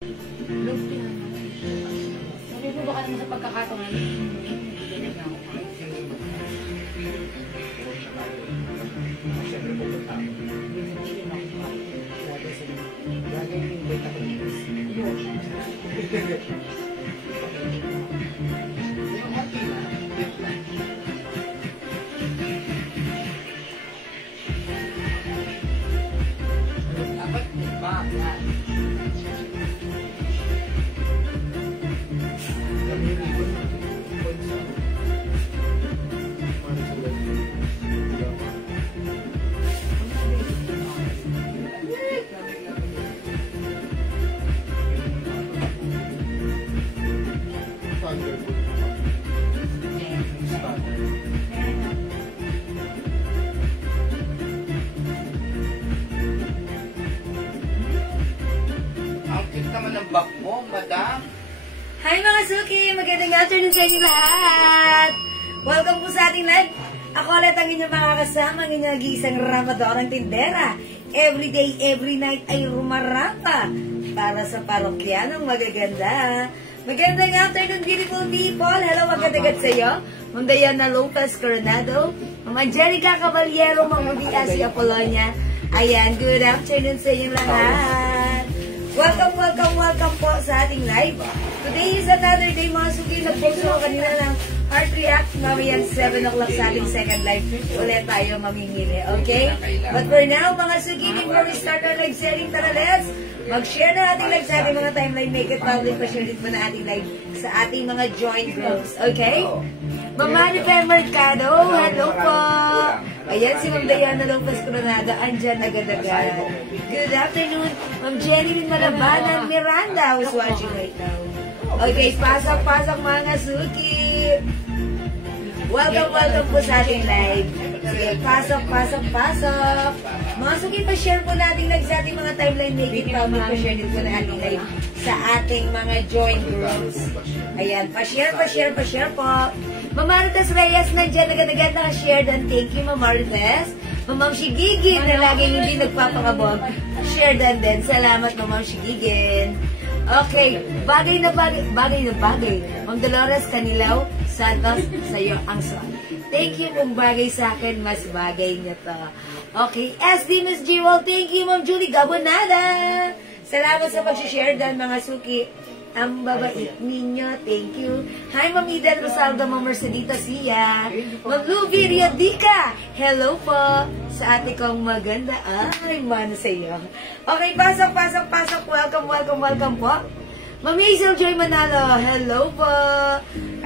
Sabi mo baka naman sa pagkakataon bak mo, madam. Hi mga Suki! Magandang afternoon sa inyo lahat! Welcome po sa ating live. Ako ulit ang inyong mga kasama, ang inyong nag-iisang ramadorang tindera. Every day, every night ay rumarapa para sa parokyanong magaganda. Magandang afternoon, beautiful people! Hello, magandagad sa iyo. Ma'am Diana Lopez Coronado, Ma'am Angelica Caballero, Ma'am Rudia si Apolonia. Ayan, good afternoon sa inyo lahat. Welcome, welcome, welcome po sa ating live. Today is another day mga Suki. Nag-post ako kanina ng Heart React. Mamayang 7 o'clock sa ating second live. Ulit tayo mamingili, okay? But for now, mga Suki, before we start our live setting, tara let's mag-share na ating live sa ating mga timeline. Make it public. Pa-share din mo na ating live sa ating mga joint groups, okay? Mamanifer Mercado, hello po! Ayan si Ma'am Diana Lopez Coronado, andyan agad-agad. Good afternoon, Ma'am Jenny Malabanan Miranda, who's watching right now. Okay, pasok-pasok mga Suki. Welcome, welcome po sa ating live. Sige, pasok. Mga Suki, pa-share po natin live sa ating mga timeline. Make it public, pa-share din po na ating live sa ating mga joint groups. Ayan, pa-share po. Ma'am Marites Reyes, nandiyan agad-agad naka-share dan. Thank you, Ma'am Marites. Ma'am Shigigin, na laging hindi nagpapakabog. Share dan din. Salamat, Ma'am Shigigin. Okay, bagay na bagay. Ma'am Dolores Canilaw Santos, sa'yo ang song. Thank you kung bagay sa akin, mas bagay niyo to. Okay, SD Miss Jewel, thank you, Ma'am Julie Gabonada. Salamat sa pag-share dan, mga Suki. Ang babait ninyo. Thank you. Hi, Ma'am Eden Rosaldo, Ma'am Mercedita Sia. Ma'am Luby Riadica. Hello po sa ate kong maganda. Ay, mano sa iyo. Okay, pasok. Welcome po. Ma'am Hazel Joy Manalo. Hello po.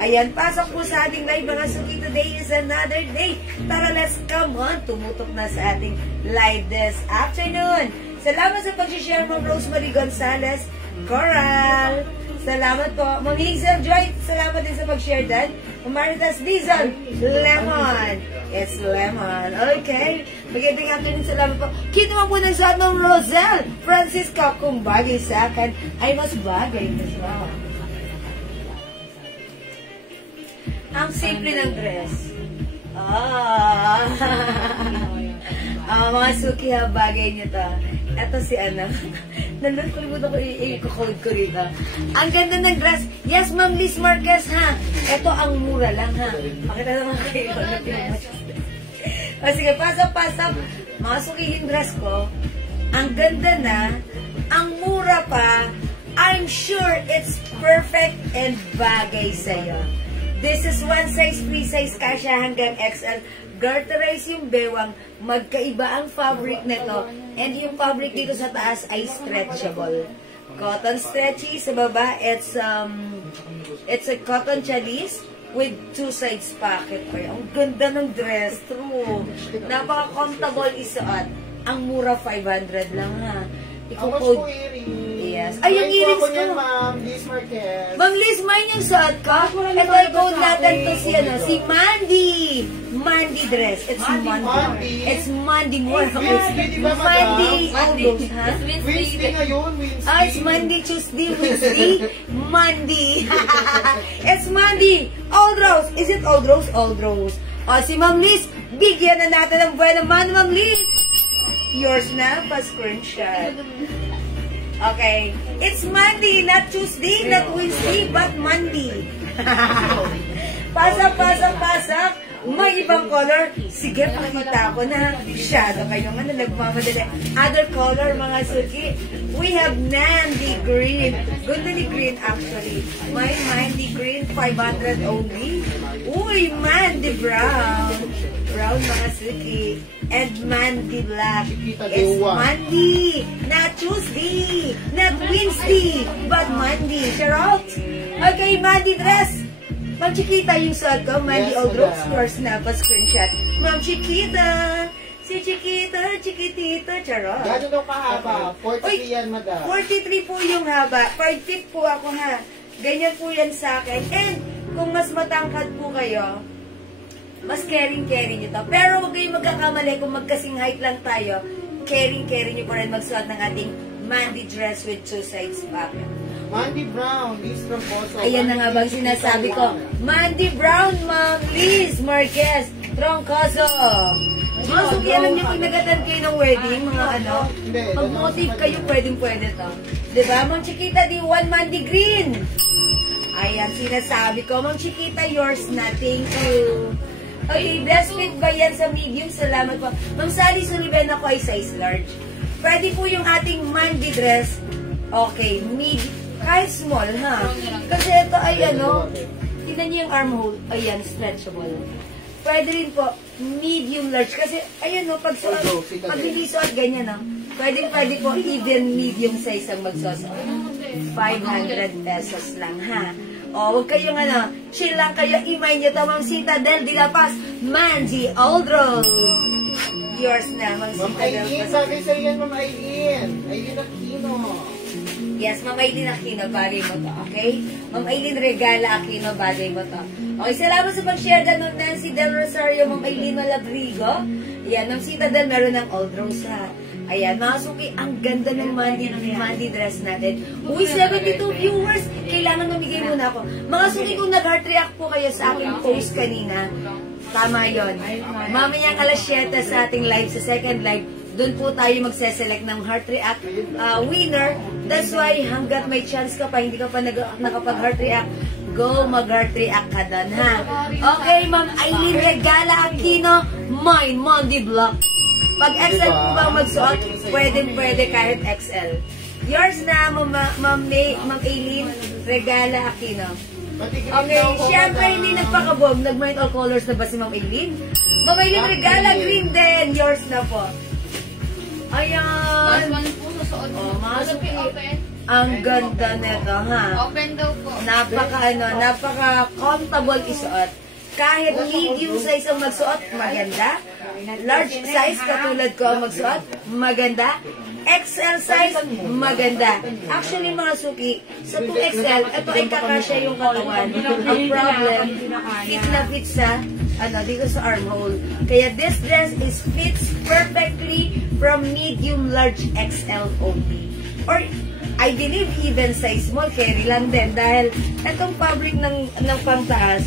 Ayan, pasok po sa ating live, mga Suki. Today is another day. Tara, let's come on. Tumutok na sa ating live this afternoon. Salamat sa pag-share, Ma'am Rosemary Gonzalez. Coral. Salamat po. Ma'am Hazel Joy, salamat din sa pag-share dan. Maritas Dizon, lemon. It's lemon. Okay. Magandang afternoon, salamat po. Kita mo po ng suot ng Roselle Francisco, kung bagay sa akin, ay mas bagay. Ang simple ng dress. Mga Suki ha, bagay niyo to. Ito si Ana. Nalulungkot ako i-code ko rito. Ang ganda ng dress. Yes, Ma'am Liz Marquez ha. Ito ang mura lang ha. Pakita naman kayo. Sige, pasok. Mga Suki yung dress ko. Ang ganda na. Ang mura pa. I'm sure it's perfect and bagay sa'yo. This is one size, free size, kasya hanggang XL. Garterize yung bewang, magkaiba ang fabric nito, and yung fabric dito sa taas ay stretchable. Cotton stretchy, sa baba, it's a cotton chalis with two sides pocket. Ang ganda ng dress, true. Napaka-comfortable isuot. Ang mura, 500 lang ha. Iko-code. Yes. Ay, yung earrings ko. Ma'am Liz Marquez. Ma'am Liz, mine yung suot ko. Ito ay code natin to si Mandy. Mandy dress. It's Mandy. It's Mandy more. Mandy. Wednesday ngayon. It's Monday, Tuesday, Wednesday. Monday. It's Monday. Old Rose. Is it Old Rose? Old Rose. Si Ma'am Liz, bigyan na natin ng buwan naman, Ma'am Liz. Yours na, pa-screenshot. Okay. It's Monday. Monday, not Tuesday, not Wednesday, but Monday. Pasak. May ibang color. Sige, pakita ko na. Masyado kayong nagmamadali. Other color, mga suki. We have Mandy Green. Ganda ni Green, actually. May Mandy Green, 500 only. Uy, Mandy Brown. Brown, mga suki. And Mandy Black. It's Monday, not Tuesday, not Wednesday, but Monday. Charot! Okay, Mandy dress. Ma'am Chiquita yung suot ko. Mandy Oldrooms. Course na pa screenshot. Ma'am Chiquita. Si Chiquita, Chiquitita. Charot. Gano'n daw kahaba? 43 yan, madam. 43 po yung haba. 5 feet po ako ha. Ganyan po yan sa akin. And kung mas matangkad po kayo, mas caring-caring nyo to. Pero huwag kayong magkakamali kung magkasing height lang tayo. Caring-caring nyo pa rin magsuot ng ating Mandy dress with 2 sides pocket. Mandy Brown, Liz Troncoso. Ayan na nga bang sinasabi ko. Mandy Brown, Ma'am Liz Marquez Troncoso. Mga suki, alam niyo pag nagatan kayo ng wedding, mga ano, mag-motive kayo, pwede to. Diba? Ma'am Chiquita, di one Mandy Green. Ayan, sinasabi ko. Ma'am Chiquita, yours na. Thank you. Okay, blessed fit ba yan sa medium? Salamat po. Ma'am Sally Sullivan, ako ay size large. Pwede po yung ating Mandy dress. Okay, medium. Kahit small, ha? Kasi ito ay ano, tignan niyo yung armhole. Ayan, stretchable. Pwede rin po, medium large. Kasi, ayan no, pag suot, ganyan no. Pwede po, even medium size ang magsusuot. 500 pesos lang, ha? O, huwag kayong ano, chill lang kayo, imay niyo to, Ma'am Citadel de la Paz, Mandy Oldrose. Yours na, Ma'am Ma'am Citadel. Aileen, sabi sa yan, Ma'am Aileen. Aileen Aquino. Yes, Ma'am Aileen Aquino, bagay mo to, okay? Ma'am Aileen Regala Aquino, bagay mo to. Okay, salamat sa pag-share na ng Nancy Del Rosario, Ma'am Aileen Malabrigo. Ayan, Ma'am Citadel, meron ng Old Rose, ha? Ayan, mga suki, ang ganda ng Mandy dress natin. Uy, 72 viewers, kailangan mamigay muna ako. Mga suki, kung nag-heart react po kayo sa aking post kanina, tama yon. Mamayang alas 7 sa ating live, sa second live, doon po tayo magse-select ng heart react winner. That's why hanggat may chance ka pa, hindi ka pa nakapag-heart react, go mag-heart react ka doon, ha? Okay, Ma'am Aileen Regala Aquino, my Mandy Block. Pag XL po ba magsuot, pwede kahit XL. Yours na, Ma'am Aileen Regala Aquino. Okay, syempre hindi nagpakabog. Nag-mind all colors na ba si Ma'am Aileen? Ma'am Aileen Regala, green din. Yours na po. Ayan. Oh, ang ganda nito, ha? Open daw po. Napaka-comfortable isuot. Kahit medium size ang magsuot, maganda. Large size, katulad ko ang magsuot, maganda. XL size, maganda. Actually, mga suki, sa 2XL, ito ay kakasya yung katawan. Ang problem, fit na fit sa, dito sa armhole. Kaya this dress fits perfectly from medium, large, XL only. Or, I believe even size small, carry lang din. Dahil, itong fabric ng pangtaas,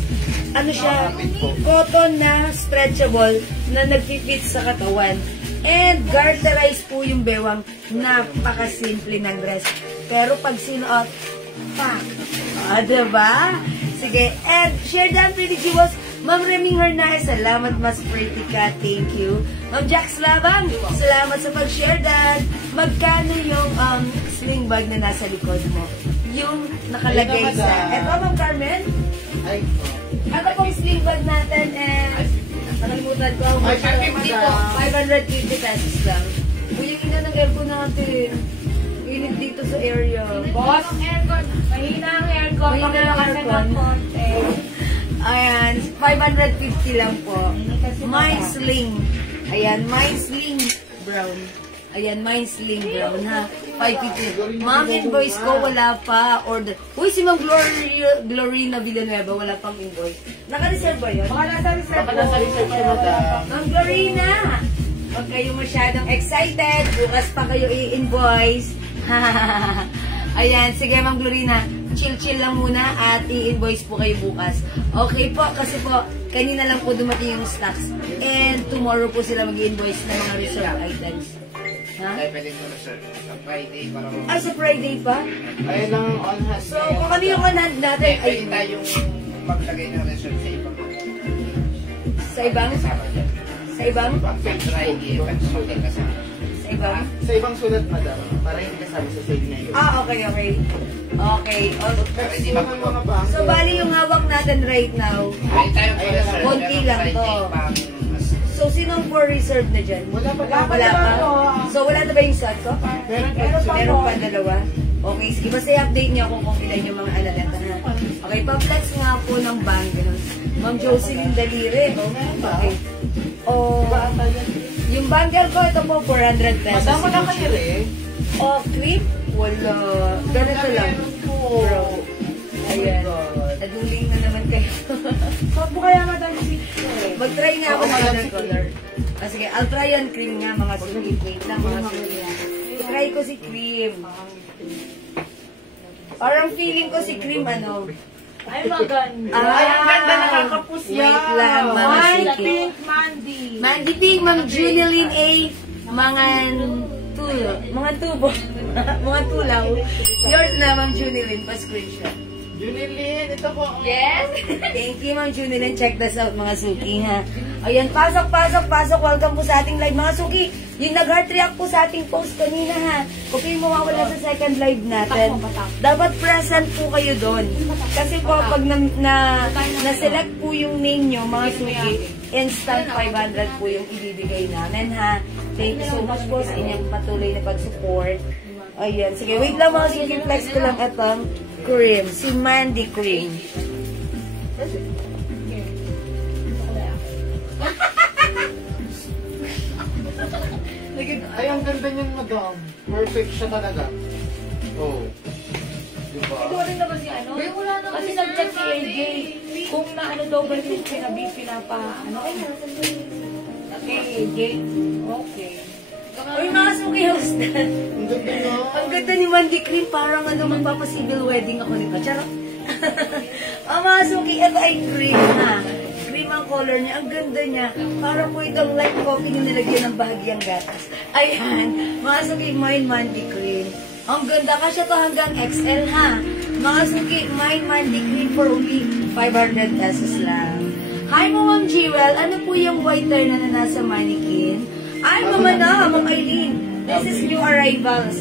siya, cotton na stretchable na nagpipit sa katawan. And garterized po yung bewang. Napakasimple ng dress. Pero pag sinuot, pak. Diba? Sige. And share down pretty jewels. Ma'am Reming Hernay, salamat mas pretty ka. Thank you. Ma'am Jax Labang, salamat sa pag-share down. Magkano yung sling bag na nasa likod mo? Yung nakalagay sa... Eto, Ma'am Carmen? Ano pong sling bag natin nakalimutan ko. 550 pesos lang. Uy, yung ina ng aircon natin. Init dito sa area. Boss, mahina ang aircon. Mahina ang aircon. Ayan, 550 lang po. My sling. Ayan, my sling brown. Ayan, mine sling brown, ha? 550. Ma'am, invoice ko, wala pa. Order. Uy, si Ma'am Glorina Villanueva, wala pang invoice. Naka-reserve ba yun? Nasa reserve po. Ma'am Glorina, huwag kayo masyadong excited. Bukas pa kayo i-invoice. Ayan, sige Ma'am Glorina. Chill-chill lang muna at i-invoice po kayo bukas. Okay po, kasi po, kanina lang po dumating yung stocks. And tomorrow po sila mag-i-invoice ng mga reserve items. Ha? Kaya pwede ko reserve sa Friday para Ay, sa Friday pa? Ayun lang ang on hand. So, kung ano yung on-hand natin, ay, pwede tayong maglagay ng reserve sa ibang sa ibang, kasama dyan. sa ibang, Pag Friday, pag Sunday kasama. sa ibang. Sa ibang sulat, madam. Para hindi kasama sa sale ngayon. Okay, okay. Okay. Para hindi Text naman mga bangko. So, bali yung hawak natin right now. Pwede tayong reserve. Konti lang to. So, sinong for reserve na dyan? Wala pa. Wala pa. So, wala na ba yung slot ko? Meron pa dalawa? Okay, sige. Basta i-update niyo kung ilan yung mga alalata na. Okay, pa-flex nga po ng bangles. Ma'am Jocelyn Dalire. Okay. Yung bangle ko, ito po, 400 pesos. Madam, wala kayo rin. Clip? Wala. Ganito lang. Bro. Ayan. God. Naduling na naman kayo. Huwag mo kaya madam si Mag-try nga ako ng other color. Sige, I'll try on cream nga mga sulit. Wait lang mga sulit. I-try ko si cream. Parang feeling ko si cream ano. Ay, maganda. Ay, ang ganda, nakakapus yan. Wait lang, mga Ay, sulit. pink Mandy. Mandy Pink, Ma'am Junilyn A. Mga tubo. Mga tulaw. Yours na, Ma'am Junilyn. Pa-screenshot. Junilyn, ito po. Yes? Thank you, Ma'am Junilyn. Check this out, mga suki, ha. Ayan, pasok. Welcome po sa ating live. Mga suki, yung nag-heart react po sa ating post kanina, ha. Kung kayo mawawala sa second live natin, dapat present po kayo doon. Kasi po, pag na-select po yung name nyo, mga suki, instant 500 po yung ibibigay namin, ha. Thank you so much po sa inyong patuloy na pag-support. Ayan, sige, wait lang mga suki, flex ko lang itong cream, si Mandy Cream. Ay, ang ganda niyan, madam. Perfect siya talaga. Oh. Diba? Ito rin naman si ano? Kasi nag-chat si AJ. Kung na ano daw ba yung pinapa, ano? Okay, AJ. Okay. Uy, mga suki host. Ang ganda nga. Ang ganda ni Mandy Cream, parang ano, magpapa-civil wedding ako nito. Charot. Mga suki, ito ay cream, ha. Cream ang color niya. Ang ganda niya. Parang po itong light coffee na nilagyan ng bahagyang gatas. Ayan. Mga suki, mine Mandy Cream. Ang ganda. Kasya to hanggang XL, ha. Mga suki, mine Mandy Cream for only 500 pesos lang. Hi, Ma'am Jewel. Ano po yung whiter na nasa mannequin? Ay, Mama na, Ma'am Eileen. This is new arrivals.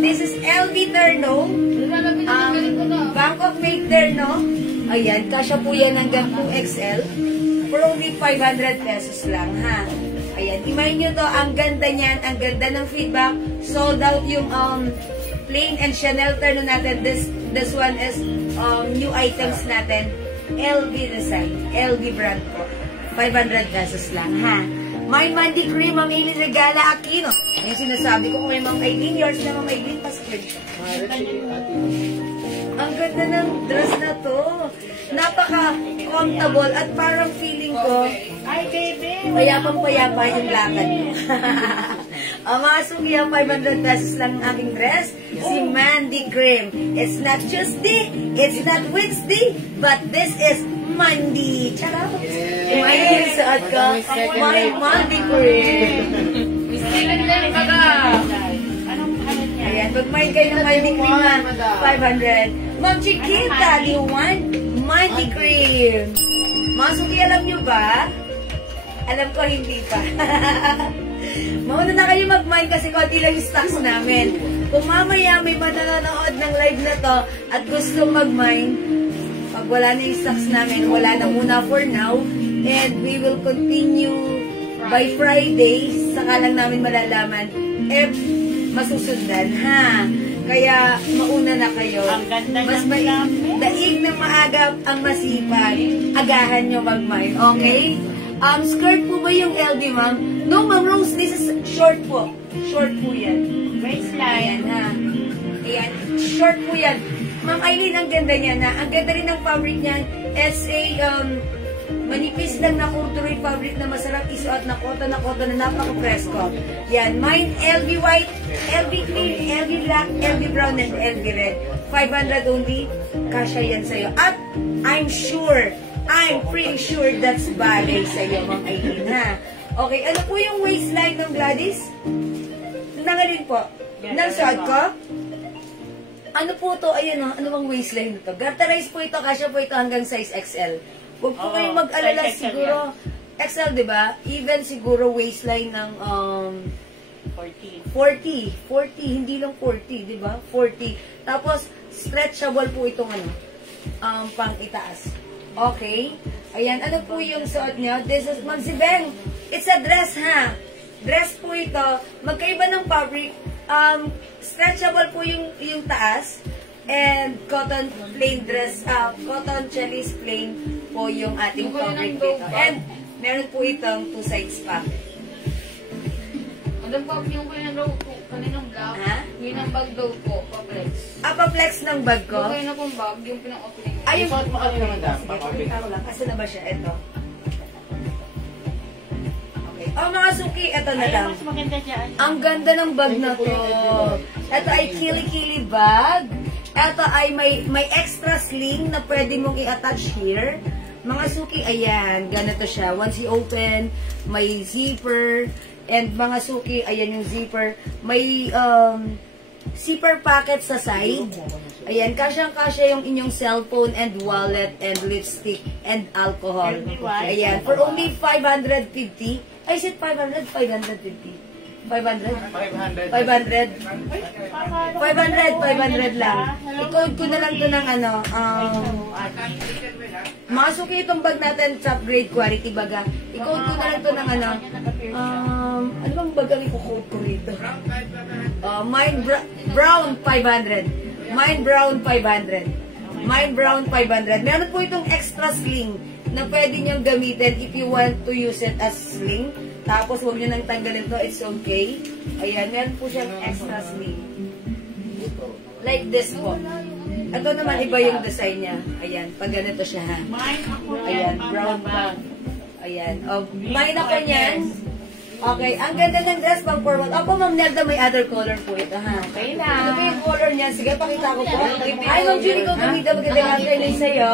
This is LV Terno. Bangkok made Terno. Ayan, kasya po yan hanggang 2XL. For only 500 pesos lang, ha. Ayan, imagine nyo to, ang ganda niyan, ang ganda ng feedback. Sold out yung plain and Chanel Terno natin. This one is new items natin. LV design, LV brand po. 500 pesos lang, ha. My Mandy Cream, Ma'am Aileen Regala Aquino. Yung sinasabi ko kung may Ma'am Aileen, yours na Ma'am Aileen, pa-screenshot. Ang ganda ng dress na to. Napaka-comfortable at parang feeling ko, Ay, baby. payapang-payapa yung lakad mo. Ang mga suki, ang 500 pesos lang ang aking dress, si Mandy Cream. It's not Tuesday, it's not Wednesday, but this is Monday. Charot! Kung ay yung saad ka, my Mandy Cream. Steven lang baga. Anong ano niya? Ayan, mag-mind kayo ng Mandy Cream ha, 500. Ma'am Chiquita, do you want Mandy Cream? Mga suki, alam nyo ba? Alam ko, hindi pa. Mauna na kayo mag-mind kasi konti lang yung stocks namin. Kung mamaya may manonood ng live na to at gusto mag-mind, pag wala na yung stocks namin, wala na muna for now. And we will continue by Friday. Saka lang namin malalaman if masusundan, ha? Kaya mauna na kayo. Ang ganda Mas ng gamit. daig ng maaga ang masipag. Agahan nyo mag-mind, okay? Skirt po ba yung LD, ma'am? No, Ma'am Rose, this is short po. Short po yan. Waistline. Ayan, ha? Ayan, short po yan. Ma'am Eileen, ang ganda niya na. Ang ganda rin ng fabric niyan. It's a manipis lang na corduroy fabric na masarap isuot na cotton na napaka-presko. Yan, mine LV white, LV clean, LV black, LV brown, and LV red. 500 only. Kasya yan sa'yo. At I'm pretty sure that's bagay sa'yo, Ma'am Eileen, ha? Okay, ano po yung waistline ng Gladys? Nangalin po. Nang suot ko? Ano po to? Ayan o, ano bang waistline nito? Garterize po ito, kasya po ito hanggang size XL. Huwag po kayong mag-alala size XL siguro. XL, di ba? Even siguro waistline ng 14. 40, hindi lang 40, di ba? 40. Tapos, stretchable po itong pang itaas. Okay? Ayan, ano po yung suot nyo? This is, Ma'am si Beng, it's a dress, ha? Dress po ito. Magkaiba ng fabric. Stretchable po yung taas. And cotton plain dress, cotton chellis plain po yung ating fabric dito. And meron po itong 2 sides pa. Ang bag yung daw po, kaninang black. Ha? Yun ang bag daw po, pa-flex. Pa-flex ng bag ko. Yung na pong bag, yung pinang-opening. Ayun. Isuot mo kanina naman dapat. Sige, pakita ko lang. Kasi na ba siya? Ito. Okay. Oh, mga suki, ito na lang. Mas maganda dyan. Ang ganda ng bag na to. Ito ay kili-kili bag. Ito ay may extra sling na pwede mong i-attach here. Mga suki, ayan. Ganito siya. Once you open, may zipper. And mga suki, ayan yung zipper. May zipper pocket sa side. Ayan, kasyang-kasya yung inyong cellphone and wallet and lipstick and alcohol. Ayan, for only 550. Ay, is it 500? 550. 500? 500 lang. I-code ko na lang to ng mga suki itong bag natin, top grade quality baga. I-code ko na lang to ng ano bang bag ang i-code ko rito? Brown 500. Mine Brown 500. Mine Brown 500. Meron po itong extra sling na pwede niyong gamitin if you want to use it as sling. Tapos huwag niyo nang tanggalin to, it's okay. Ayan, meron po siyang extra sling. Like this po. Ito naman iba yung design niya. Ayan, pag ganito siya ha. Ayan, brown bag. Ayan. Mine ako niyan. Okay, ang ganda ng dress pang formal. Opo, Ma'am Nelda, may other color po ito ha. Okay na. Ano ba yung color niya? Sige, pakita ko po. Ay, Ma'am Julie, ko gumita. Magandang afternoon sa'yo.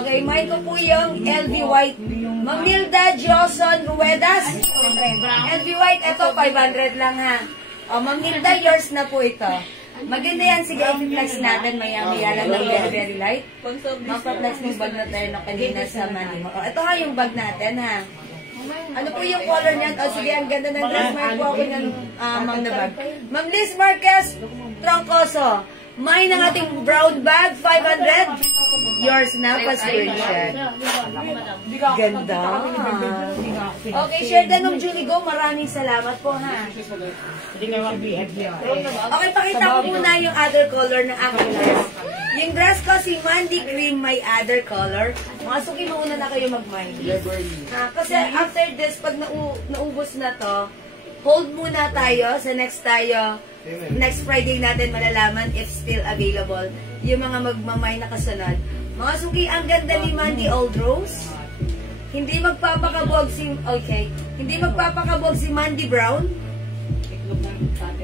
Okay, mine ko po yung LV White. Ma'am Nilda Joson Ruedas. LV White, ito 500 lang ha. Ma'am Nilda, yours na po ito. Maganda yan. Sige, i-flex natin. Maya-maya lang ng very, very light. Mapa-flex ng bag na tayo na kanina sa Manimo. Ito ha yung bag natin ha. Ano po yung color niyan? O sige, ang ganda ng dress. Mark po ako ng Ma'am na bag. Ma'am Liz Marquez Troncoso. Mine ang ating brown bag, 500. Yours na, pa-screenshot. Ganda. Okay, share din ng Julie Go. Maraming salamat po, ha. Okay, pakita ko muna yung other color ng aking dress. Yung dress ko, si Mandy Cream, may other color. Mga suki, mauna na kayo mag-mind. Kasi after this, pag naubos na to, hold muna tayo sa next Friday natin malalaman if still available yung mga magmamay na kasunod. Mga suki, ang ganda ni Mandy Old Rose. Hindi magpapakabog si Mandy Brown.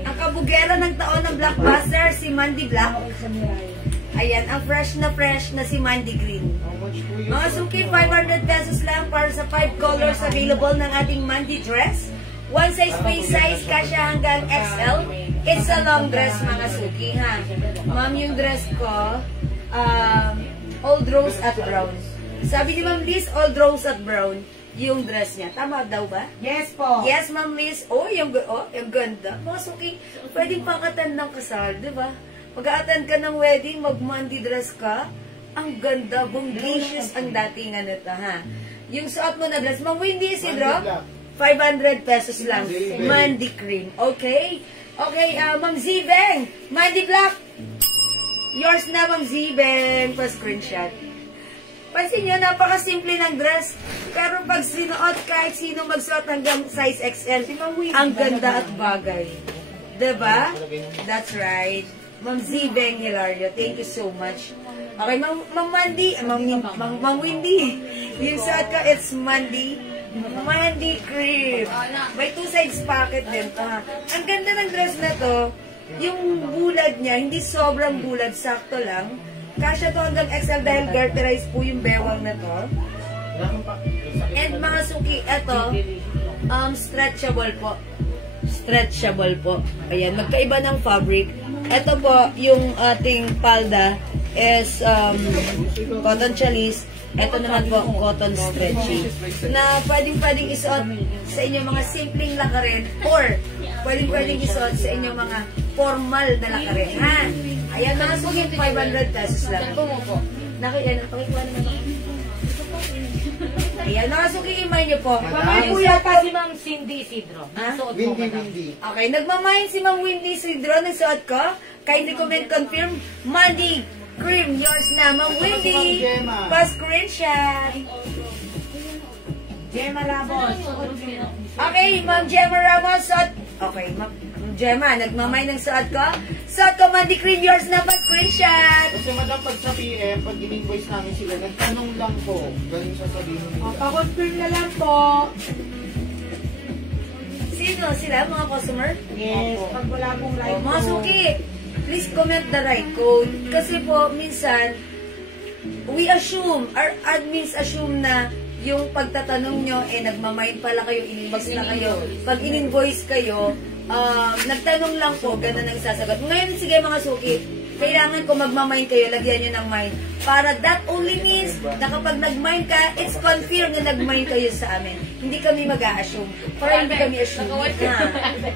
Ang kabugera ng taon ng Blockbuster, si Mandy Black. Ayan, ang fresh na si Mandy Green. Mga suki, 500 pesos lang para sa 5 colors available ng ating Mandy dress. One size, space size, kasya hanggang XL. It's a long dress, mga suki, ha. Ma'am, yung dress ko, Old Rose at Brown. Sabi ni Ma'am Liz, Old Rose at Brown, yung dress niya. Tama daw ba? Yes po. Yes, Ma'am Liz. Yung ganda. Mga suki, pwedeng pang-attend ng kasal, di ba? Mag-attend ka ng wedding, mag-Mandy dress ka. Ang ganda, bonglicious ang datingan nito, ha. Yung suot mo na dress, Ma'am Wendy Isidro, 500 pesos lang. Mandy Cream. Okay? Okay, Ma'am Zibeng. Mandy Black. Yours na, Ma'am Zibeng. Pa-screenshot. Pansin nyo, napakasimple ng dress. Pero pag sinuot, kahit sino magsuot hanggang size XL, ang ganda at bagay. Diba? That's right. Ma'am Zibeng Hilario, thank you so much. Okay, Ma'am Mandy, Ma'am Wendy. Yung suot ko, it's Mandy Cream. May 2 sides pocket din to, ha. Ang ganda ng dress na to, yung bulad niya, hindi sobrang bulad, sakto lang. Kasya to hanggang XL dahil garterized po yung bewang na to. And mga suki, eto, stretchable po. stretchable po. Ayan, magkaiba ng fabric. Ito po, yung ating palda is cotton chalis. Ito naman po, cotton stretchy. Na pwedeng isuot sa inyong mga simpleng lakarin or pwedeng isuot sa inyong mga formal na lakarin. Ha? Ayan, mga sugit, 500 pesos lang. Pumupo. Ayan, pakikuha naman ako. Ayan, mga sugit, imay niyo po. May kuya pa si Ma'am Cindy Isidro. Nasuot mo ba? Windy. Okay, nagmamayin si Ma'am Windy Isidro. Nagsuot ko. Kindly comment, confirm. Monday cream, yours na, Ma'am Windy. Pa-screenshot. Gemma Ramos. Okay, Ma'am Gemma Ramos. Okay, Ma'am Gemma, nagmamay ng suot ko. Suot ko, Monday cream, yours na, pa-screenshot. Kasi madam, pag sa PM, pag in-invoice namin sila, nagtanong lang po. Galing sa sabihin nila. Pa-confirm na lang po. Sino sila, mga customer? Yes, pag wala pong live Mga suki, please comment the right code. Kasi po, minsan, we assume, our admins assume na yung pagtatanong nyo, nagmamind pala kayo, in-inbox na kayo. Pag in-invoice kayo, nagtanong lang po, ganun ang sasagot. Ngayon, sige mga suki, kailangan kung magmamind kayo, lagyan nyo ng mind. Para that only means na kapag nag-mind ka, it's confirmed na nag-mind kayo sa amin. Hindi kami mag-a-assume. Para hindi kami assume.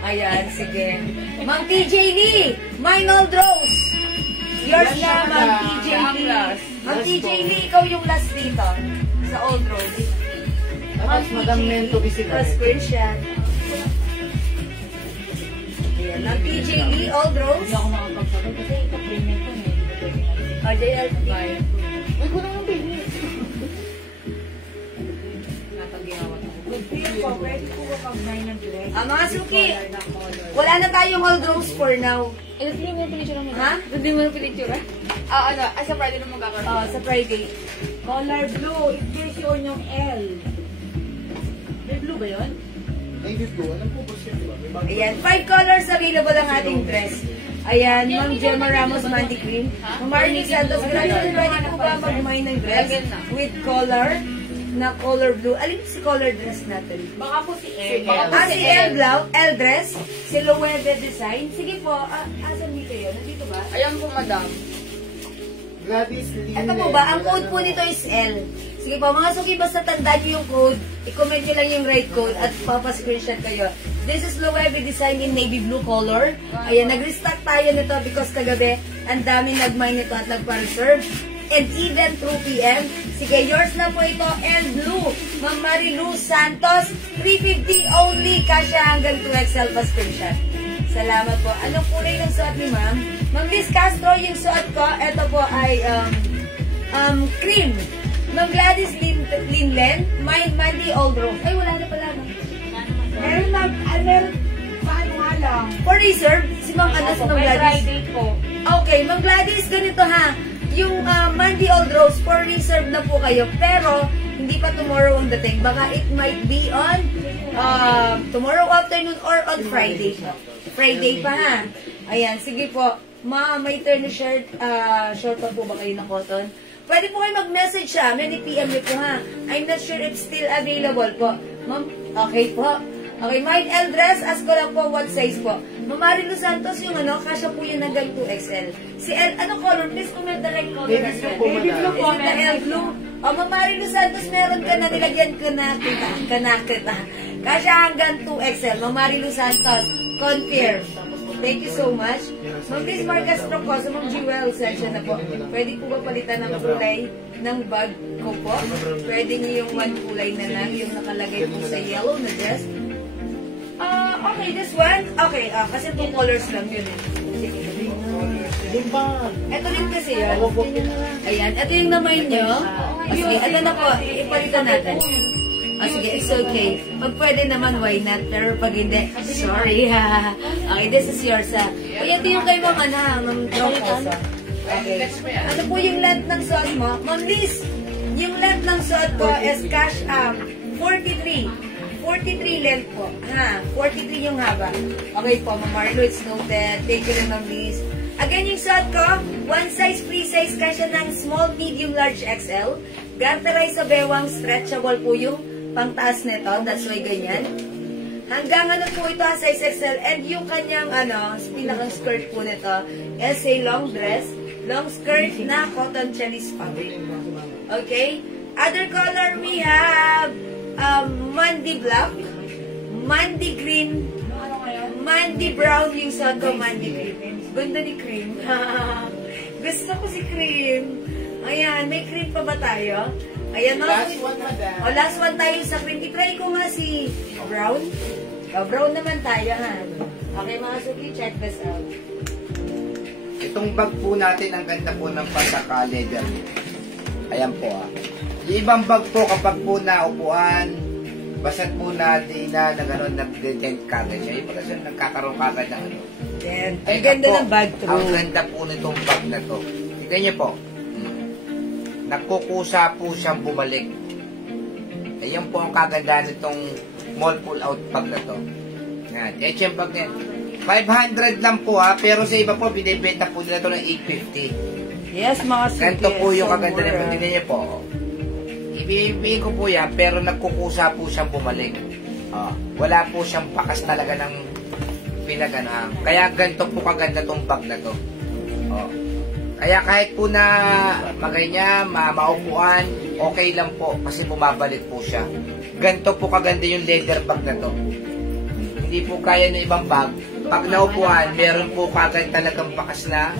Ayan, sige. Ma'am TJ Lee, mine old rose. Yours na, Ma'am TJ Lee. Ma'am TJ Lee, ikaw yung last dito. Sa old rose. Tapos madam Mento Bisigan. Screenshot. Ayan, Ma'am TJ Lee, old rose. Hindi ako makapagsagot kasi ito-payment ko. JLP. Uy, ko naman baby. Natagiyawat ako. Good feel po, pwede po ba pag-buy ng dress? Mga suki, wala na tayong old rose for now. Hindi mo na pinicture mo. Ha? Hindi mo na pinicture? Sa Friday na magkakaroon. Sa Friday. Color blue, it gives you on yung L. May blue ba yun? Navy blue, alam po ba siya, di ba? May bago. Ayan, 5 colors available ang ating dress. Ayan, Ma'am Gemma Ramos Mandy Cream. Ma'am Marnie Santos, pwede po ba mag-mine ng dress with color na color blue? Alin si color dress natin? Baka po si Si L. L. Si L Blau, L dress, silhouette design. Sige po, asan dito yun? Nandito ba? Ayan po, madam. Gladys Lee. Ito po ba? Ang code po nito is L. Sige po, mga suki, basta tandaan nyo yung code, i-comment nyo lang yung right code at papa-screenshot kayo. This is Loewe design in navy blue color. Ayan, nag-restock tayo nito because kagabi, ang dami nag-mine nito at nagpa-reserve. And even through PM. Sige, yours na po ito, and blue. Ma'am Marilu Santos, 350 only. Kasya hanggang 2XL pa-screenshot. Salamat po. Anong kulay ng suot ni ma'am? Ma'am Liz Castro, yung suot ko, ito po ay cream. Ma'am Gladys Linlen, Mind Mandy Old Rose. Ay, wala na pala. Meron paano nga lang. For reserve, si Ma'am ano, si Ma'am May Gladys. Friday po. Okay, Ma'am Gladys, ganito ha. Yung Mandy Old Rose, for reserve na po kayo. Pero, hindi pa tomorrow ang dating. Baka it might be on tomorrow afternoon or on Friday. Friday pa ha. Ayan, sige po. May turn na shirt. Short pa po ba kayo na cotton? Pwede po kayo mag-message sa amin. I-PM niyo po ha. I'm not sure if still available po. Ma'am, okay po. Okay, mine L dress. Ask ko lang po what size po. Ma'am Marilu Santos, yung kasya po yun hanggang 2XL. Si L, ano color? Please comment the right color. Baby blue po, Baby blue madam. po. Is it the L blue? Ma'am Marilu Santos, meron ka na nilagyan ka na kita. Kasya hanggang 2XL. Ma'am Marilu Santos, confirm. Thank you so much. Ma'am Liz Marcas Trocoso, Ma'am Jewel, sensya na po. Pwede po ba palitan ng kulay ng bag ko po? Pwede niyo yung one kulay na lang, yung nakalagay po sa yellow na dress. Okay, this one. Okay, kasi 2 colors lang yun eh. Yung bag. Ito rin kasi yun. Ayan, ito yung naman nyo. Sige, ito na po. Ipalitan natin. Sige, it's okay. Pag pwede naman, why not? Pero pag hindi, sorry ha. Okay, this is yours ha. Ito yung kay Ma'am Ma'am Trocoso. Okay. Ano po yung length ng suot mo? Ma'am Liz, yung length ng suot ko is cash 43. 43 length po. 43 yung haba. Okay po, Ma'am Marlo, it's noted. Thank you rin, Ma'am Liz. Again, yung suot ko, one size, free size ka siya ng small, medium, large, XL. Garterized sa bewang, stretchable po yung pangtaas nito. That's why ganyan. Hanggang ano po ito, size XL. And yung kanyang, pinakang skirt po nito, is a long dress, long skirt na cotton chinese fabric. Okay? Other color, we have Mandy Black, Mandy Green, Mandy Brown, yung suot ko, Mandy Green. Ganda ni Cream. Gusto ko si Cream. Ayan, may cream pa ba tayo? Ayan, Last one, madam. last one tayo sa cream. I-try ko nga si Brown. Brown naman tayo, ha? Okay, mga suki, check this out. Itong bag po natin, ang ganda po ng pagkaka-leather. Ayan po Yung ibang bag po, kapag po naupuan, basat po natin na gano'n, nag-dent kagad siya. Yung kasi nagkakaroon kagad ng ano. Then, ang ganda ng bag to. Ang ganda po nitong bag na to. Tignan niyo po. Nagkukusa po siyang bumalik. Ayan po ang kagandahan nitong mall pull-out bag na to. Yan. Ito yung bag na 500 lang po pero sa iba po, binibenta po nila to ng 850. Yes, mga suki. Ganito po yung kaganda nito. Tignan niyo po. Ibibigay ko po yan, pero nagkukusa po siyang bumalik. Wala po siyang bakas talaga ng pinaganahan. Kaya ganito po kaganda tong bag na to. Kaya kahit po na maganya, maupuan, okay lang po kasi bumabalik po siya. Ganito po kaganda yung leather bag na to. Hindi po kaya ng ibang bag. Pag naupuan, meron po kagad talagang bakas na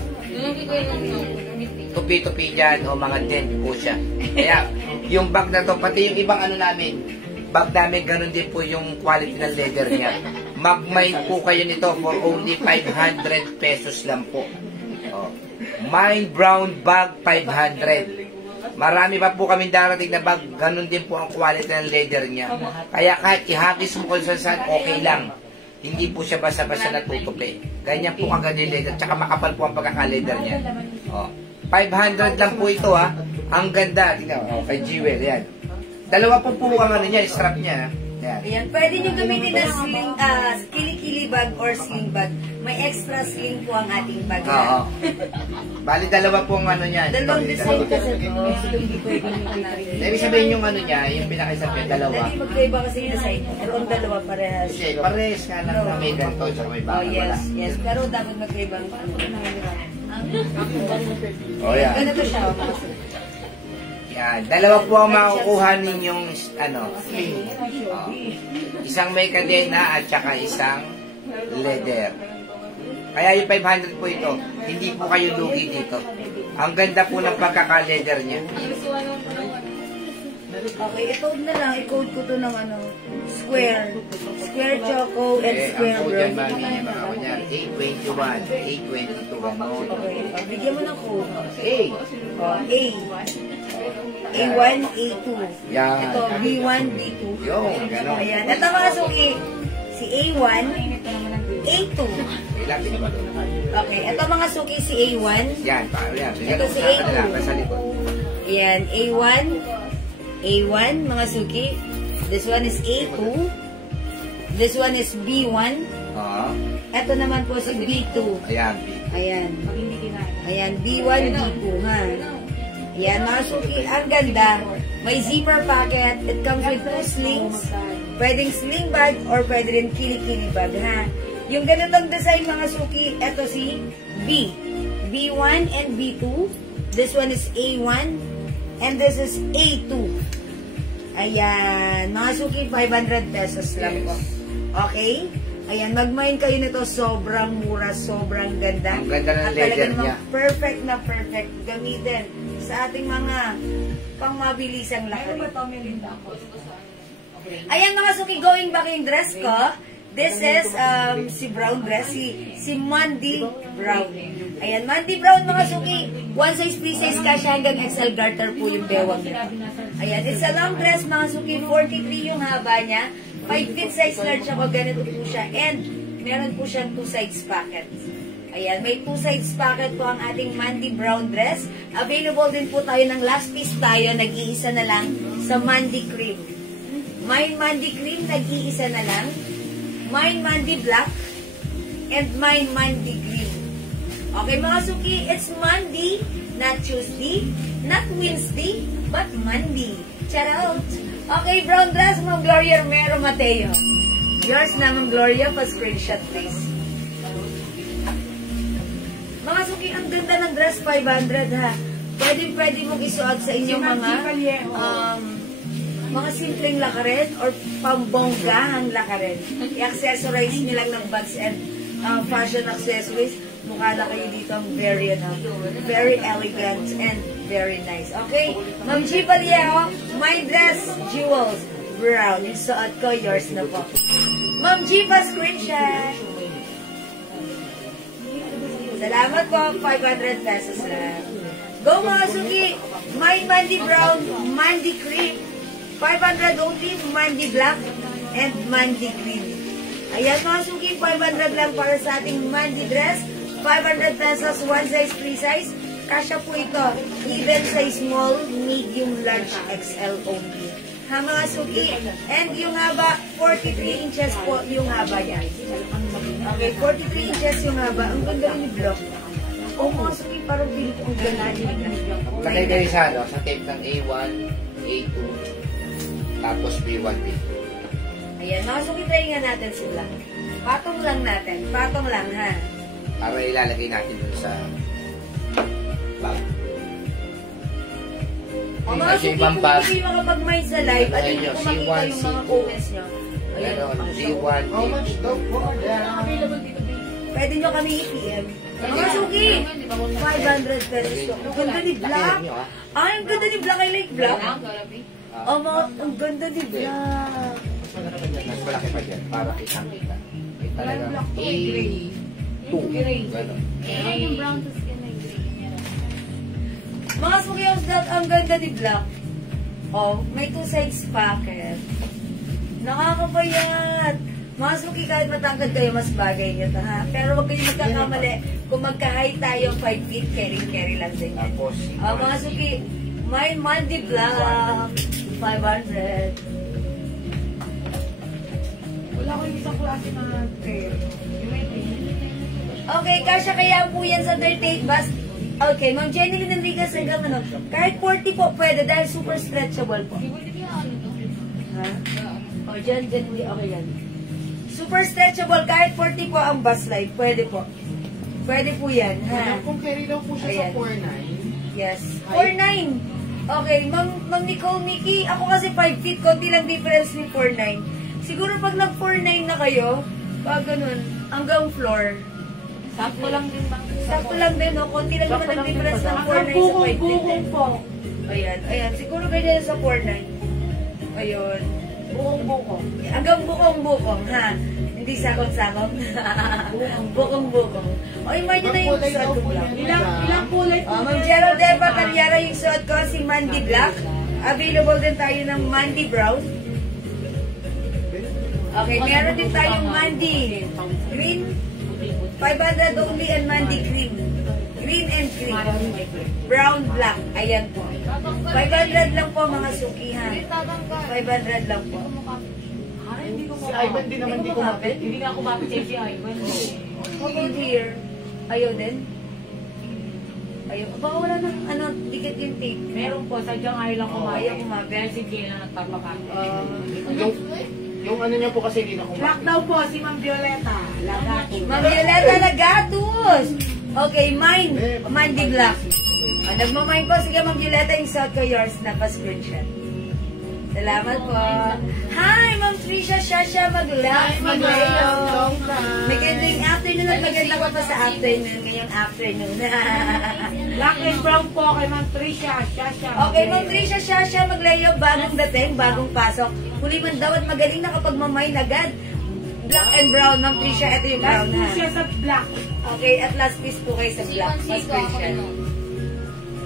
tupi-tupi dyan o mga dent po siya. Kaya yung bag na to, pati yung ibang namin, bag namin ganun din po yung quality ng leather niya. Mag-mine po kayo nito for only 500 pesos lang po. Mine brown bag 500. Marami pa po kami darating na bag, ganun din po ang quality ng leather niya. Kaya kahit ihagis mo kung saan, okay lang. Hindi po siya basta-basta natutupi. Ganyan po ang ganda leather, tsaka makapal po ang pagkaka-leather niya. 500 lang po ito Ang ganda. Tingnan, kay Jewel, yan. Dalawa po ang niya, strap niya. Yan. Ayan, pwede nyo gamitin na sling, kili-kili bag or sling bag. May extra sling po ang ating bag. Bali, dalawa po ang niya. Dalawang design kasi ito. Ibig sabihin yung niya, yung pinakaisap niya, dalawa. Dali magkaiba kasi yung design. Pero ang dalawa parehas. Kasi parehas nga lang na may ganito, tsaka may baka. Yes. Pero dapat magkaiba ang yan. Ganito siya. Yan. Dalawa po ang makukuha ninyong isang may kadena at saka isang leather. Kaya yung 500 po ito, hindi po kayo lugi dito. Ang ganda po ng pagkaka-leather niya. Okay, ito na lang. I-code ko to ng square. Square choco and square Dyan, brown. mami, yung mga kanya, 821, 822, gano'n. Okay, bigyan mo ng code. A. A1, A2. Yan. Ito, B1, B2. Yung, gano'n. Ayan. Ito mga suki. Si A1, A2. Ilapit mo. Okay. Ito mga suki si A1. Yan, paano yan? Ito si A2. Nasa likod. Ayan. A1. A1, mga suki. This one is A2. This one is B1. Ito naman po si B2. Ayan, B. Ayan. Ayan, B1, B2, ha? Ayan, mga suki, ang ganda. May zipper pocket. It comes with 2 slings. Pwedeng sling bag or pwede rin kili-kili bag, ha? Yung ganitong design, mga suki, ito si B. B1 and B2. This one is A1. And this is A2. Ayan, mga suki, 500 pesos lang po. Okay? Ayan, mag-mine kayo nito. Sobrang mura, sobrang ganda. Ang ganda ng at leather talagang niya. Perfect na perfect gamitin sa ating mga pangmabilisang lakad. Ayan mga suki, going back yung dress ko. This is si brown dress, si Mandy Brown. Ayan, Mandy Brown mga suki. One size, free size ka siya hanggang XL garter po yung bewang nito. Ayan, it's a long dress mga suki. 43 yung haba niya. 5 feet size large ako, ganito po siya. And meron po siyang 2 sides pockets. Ayan, may 2 sides pocket po ang ating Mandy Brown dress. Available din po tayo ng last piece tayo. Nag-iisa na lang sa Mandy Cream. Mine Mandy Cream, nag-iisa na lang. Mine Mandy Black. And mine Mandy Green. Okay mga suki, it's Monday, not Tuesday, not Wednesday, but Monday. Shout out! Okay, brown dress mo, Gloria Romero Mateo. Yours na, Ma'am Gloria, pa-screenshot please. Mga suki, ang ganda ng dress, 500 ha. Pwede mong isuot sa inyong mga simpleng lakarin or pambonggahang lakarin. I-accessorize nyo lang ng bags and fashion accessories. Mukha na kayo dito ang very elegant and very nice. Okay? Ma'am G. Vallejo, my dress, jewels, brown. Yung suot ko, yours na po. Ma'am G. pa-screenshot. Salamat po, 500 pesos lang. Go mga suki, my Mandy Brown, Mandy Cream, 500 only, Mandy Black, and Mandy Green. Ayan mga suki, 500 lang para sa ating Mandy dress, 500 pesos, one size, free size. Kasya po ito, even size small, medium, large, XL only. Ha mga suki, and yung haba, 43 inches po yung haba yan. Okay, 43 inches yung haba. Ang ganda rin ni Block. O mga suki, parang pili ko ang ganda niya. Lagay kayo sa tape ng A1, A2, tapos B1, B2. Ayan, mga suki, try nga natin sila. Patong lang natin. Patong lang, ha? Para ilalagay natin dun sa bag. O mga suki, kung hindi kayo makapag-mind sa live, at hindi ko makita yung mga comments nyo. Ayan, G1, How much daw po? pwede nyo kami i-PM. Mga suki, 500 pesos to. Ang ganda ni Black. Ay, ang ganda ni Black. I like Black. Ang ganda ni Black. mas malaki pa dyan para kitang-kita. Talagang A2. Ganon. Yung brown to skin na gray. Mga suki, ang ganda ni Black. Oh, may two sides pocket. Nakakabayat. Mga suki, kahit matangkad kayo, mas bagay nyo ito, ha? Pero huwag kayo magkakamali. Kung magka-high tayo, 5 feet, carry lang din. Tapos, Mga suki, may Mandy Black, 500. Wala ko yung isang klase na pair. Yung may Okay, kasya kaya po yan sa 38 bus. Okay, Ma'am Jenny Lynn Enriquez, hanggang ano, kahit 40 po pwede dahil super stretchable po. Ha? O, dyan, okay yan. Super stretchable, kahit 40 po ang bus light, pwede po. Pwede po yan, ha? Kung carry daw po siya Ayan. sa 4'9". Yes. 4'9". Okay, Ma'am Nicole, Mickey, ako kasi 5 feet, konti lang difference ni 4'9". Siguro pag nag 4'9 na kayo, pag ganun, hanggang floor. sakto lang din bang? Sakto lang din, no? Konti lang naman ang difference ng 4'9 sa 5 feet. Bukong po. Ayan. Siguro ganyan sa 4'9". Ayun. Bukong. Hanggang bukong-bukong, ha? Hindi sakong-sakong. Bukong-bukong. O, imagine nyo na yung suot ko lang. Ilang kulay po? Ma'am Gerald Deva Calyara, yung suot ko, si Mandy Black. Available din tayo ng Mandy Brown. Okay, meron din tayong Mandy Green. 500 only and Mandy Green. Green and cream. Brown, black. Ayan po. 500 lang po mga suki, ha? 500 lang po. Hindi ko Si Ivan din naman di kumapit. Hindi nga kumapit si Ivan. Oh dear. Ayaw din? Ayaw. Baka wala nang, dikit yung tape. Meron po, sadyang ayaw lang kumapit. Ayaw kumapit. Dahil si Jay na nagpapakapit. Yung ano niya po kasi hindi na Black kumapit. daw po si Ma'am Violeta. Lagato. Ma'am Violeta Lagatus. Okay, mine. Mandy Black. Nagmamine po. Sige, Ma'am Violeta, yung suot ko, yours na pa-screenshot. Salamat po. Hi, Ma'am Trisha Shasha Maglayo. Magandang afternoon at maganda pa pa sa afternoon. Ngayong afternoon. Black and brown po kay Ma'am Trisha. Shasha. Okay, Ma'am Trisha Shasha Maglayo, bagong dating, bagong pasok. Huli man daw at magaling nakapagmamine agad. Black and brown, Ma'am Trisha. Ito yung brown, Last po ha? siya sa black. Okay, at last piece po kayo sa black. Pa-screenshot.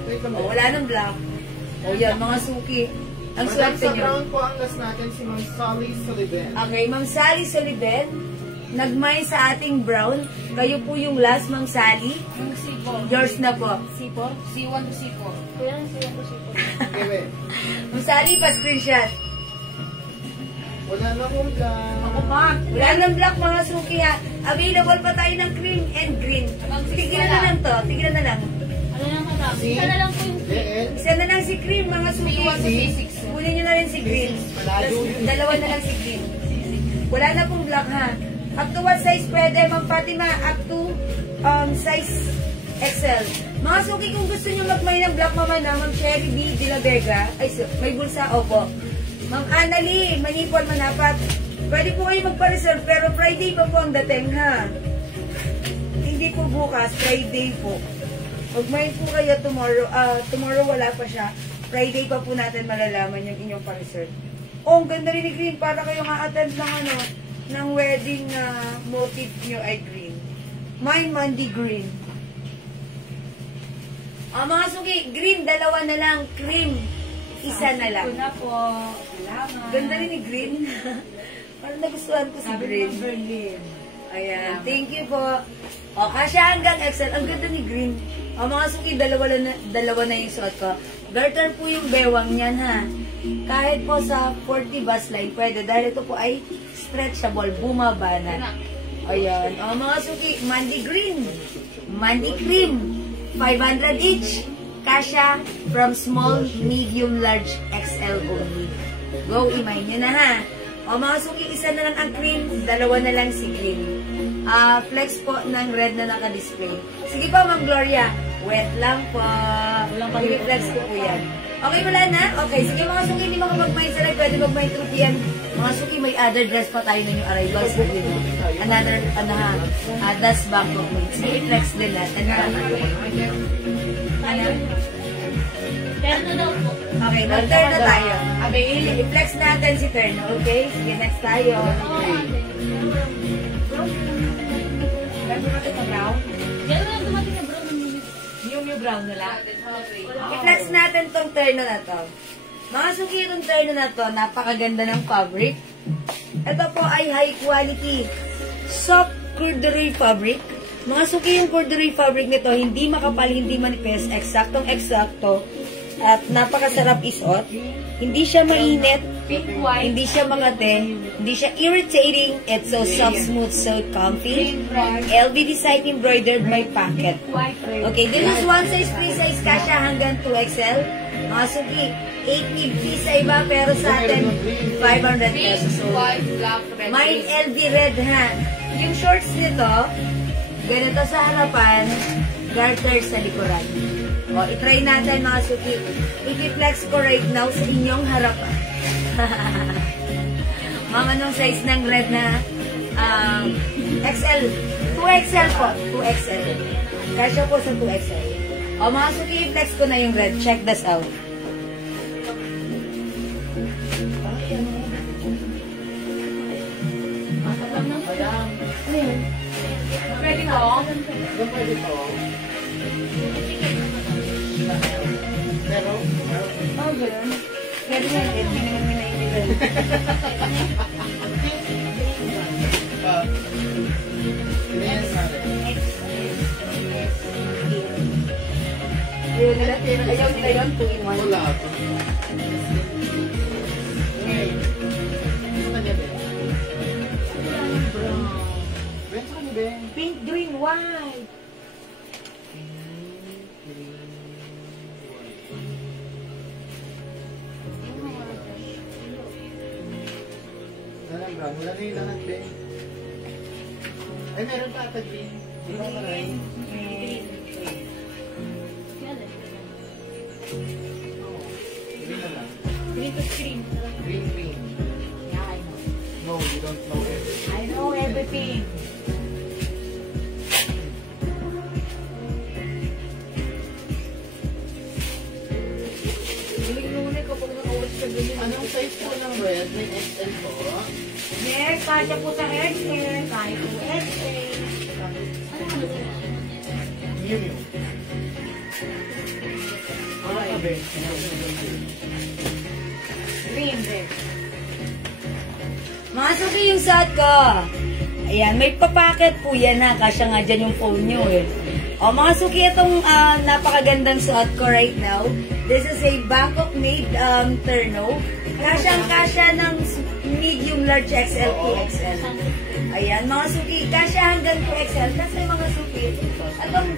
Wait lang. Oh, wala nang black. Oh, yan, mga suki. Ang Madam, swerte sa nyo. brown po ang last natin si Ma'am Sally Sullivan. Okay, Ma'am Sally Sullivan, nagmay sa ating brown. Kayo po yung last, Ma'am Sally. Yung C4. Yours na po. C4? C1 to C4. Kuya, C1 to C4. Okay, wait. Ma'am Sally, pa-screenshot. Wala na po lang. Ako ma'am. Wala nang black, mga suki, ha. Available pa tayo ng cream and green. Tignan na lang to. Tignan na lang. Ano lang madam? Isa na lang po yung JL. Isa na lang si cream, mga suki. C1 to C6. Kunin nyo na rin si green. Tapos, dalawa na lang si green. Wala na pong black ha. Up to what size pwede, Ma'am Fatima? Up to size XL. Mga suki, kung gusto nyo magmay ng black mama na, Ma'am Sherry B. De La Vega, ay, may bulsa, opo. Ma'am Annalie, Manipon, Manapat, pwede po kayo magpa-reserve, pero Friday pa po ang dating, ha? Hindi po bukas, Friday po. Magmay po kayo tomorrow, tomorrow wala pa siya. Friday pa po natin malalaman yung inyong pa-reserve. Oh, ang ganda rin ni green, para kayo nga-attend ng ano, ng wedding motif nyo ay green. My Monday green. Mga suki, green, dalawa na lang. Cream, isa na lang. Ito na po. Salamat. Ganda rin ni green. Parang nagustuhan ko si Sabi green. ng Berlin. Ayan, thank you po. O, kasya hanggang XL. Ang ganda ni green. O, mga suki, dalawa na yung suot ko. Garter po yung bewang niyan, ha. Kahit po sa 40 bus line, pwede. Dahil ito po ay stretchable, bumaba na. Ayan. O, mga suki, Monday green. Monday cream. 500 each. Kasha from small, medium, large, XL only. Go, imay nyo na ha. O mga suki, isa na lang ang cream, dalawa na lang si green. Flex po ng red na naka-display. Sige po, Ma'am Gloria. Wet lang po. I-flex ko po yan. Okay, wala na? Okay, sige mga suki, hindi makapag-mind sa live. Pwede mag-mind through yan. Mga suki, may other dress pa tayo na yung arrival. Another, that's back of me. Sige, i-flex din natin. Ano? Terno daw po. Okay, turn na tayo. I-flex natin si Terno, okay? Sige, next tayo. Gano'n natin na brown? Gano'n lang dumating na brown ng minute. Yung brown na lang. I-flex natin tong terno na to. Mga suki, itong terno na to, napakaganda ng fabric. Ito po ay high quality soft corduroy fabric. Mga suki, yung corduroy fabric nito, hindi makapal, hindi manipis, eksaktong-eksakto. At napakasarap isuot. Hindi siya mainit, Pink white. hindi siya mangate, hindi siya irritating. It's so soft, smooth, so comfy. LV design embroidered by pocket. White red. Okay, this is one size, free size, kasha hanggang 2XL. Mga suki, 850 sa iba, pero sa atin, 500 pesos. So, White, black, red. may LV red ha. Yung shorts nito, ganito sa harapan, garter sa likuran. O, itry natin mga suki. I-flex ko right now sa inyong harapan. Ma'am, anong size ng red na XL? 2XL po. 2XL. Kasya po sa 2XL. O, mga suki, i-flex ko na yung red. Check this out. Pwede ko? Yung pwede to. Pero, Oh, ganun. Pwede nga, hindi naman minaibigan. Pinayan natin. Ayaw nila, ayaw nila yun, 2-in-1. Wala ito. Ngayon, gusto niya din. Ben, saan ni Ben? Pink, green, white. Wala lang, wala na yung lahat, Ben. Ay, meron pa ata, Ben. Di ba maray? Green na lang. Green to screen. Green, green. Yeah, I know. No, you don't know it. I know everything. Anong size po ng red? May XL po. Yes, kasya po sa XL. Kahit po XL. Mew Mew. Wala ka, Ben. Green, red. Mga suki yung suot ko. Ayan, may papacket po yan ha. Kasya nga dyan yung phone nyo eh. O mga suki, itong napakagandang suot ko right now. This is a Bangkok made terno. Kasyang-kasya ng medium, large, XL, 2XL. Ayan, mga suki, kasya hanggang 2XL. Kasi mga suki, itong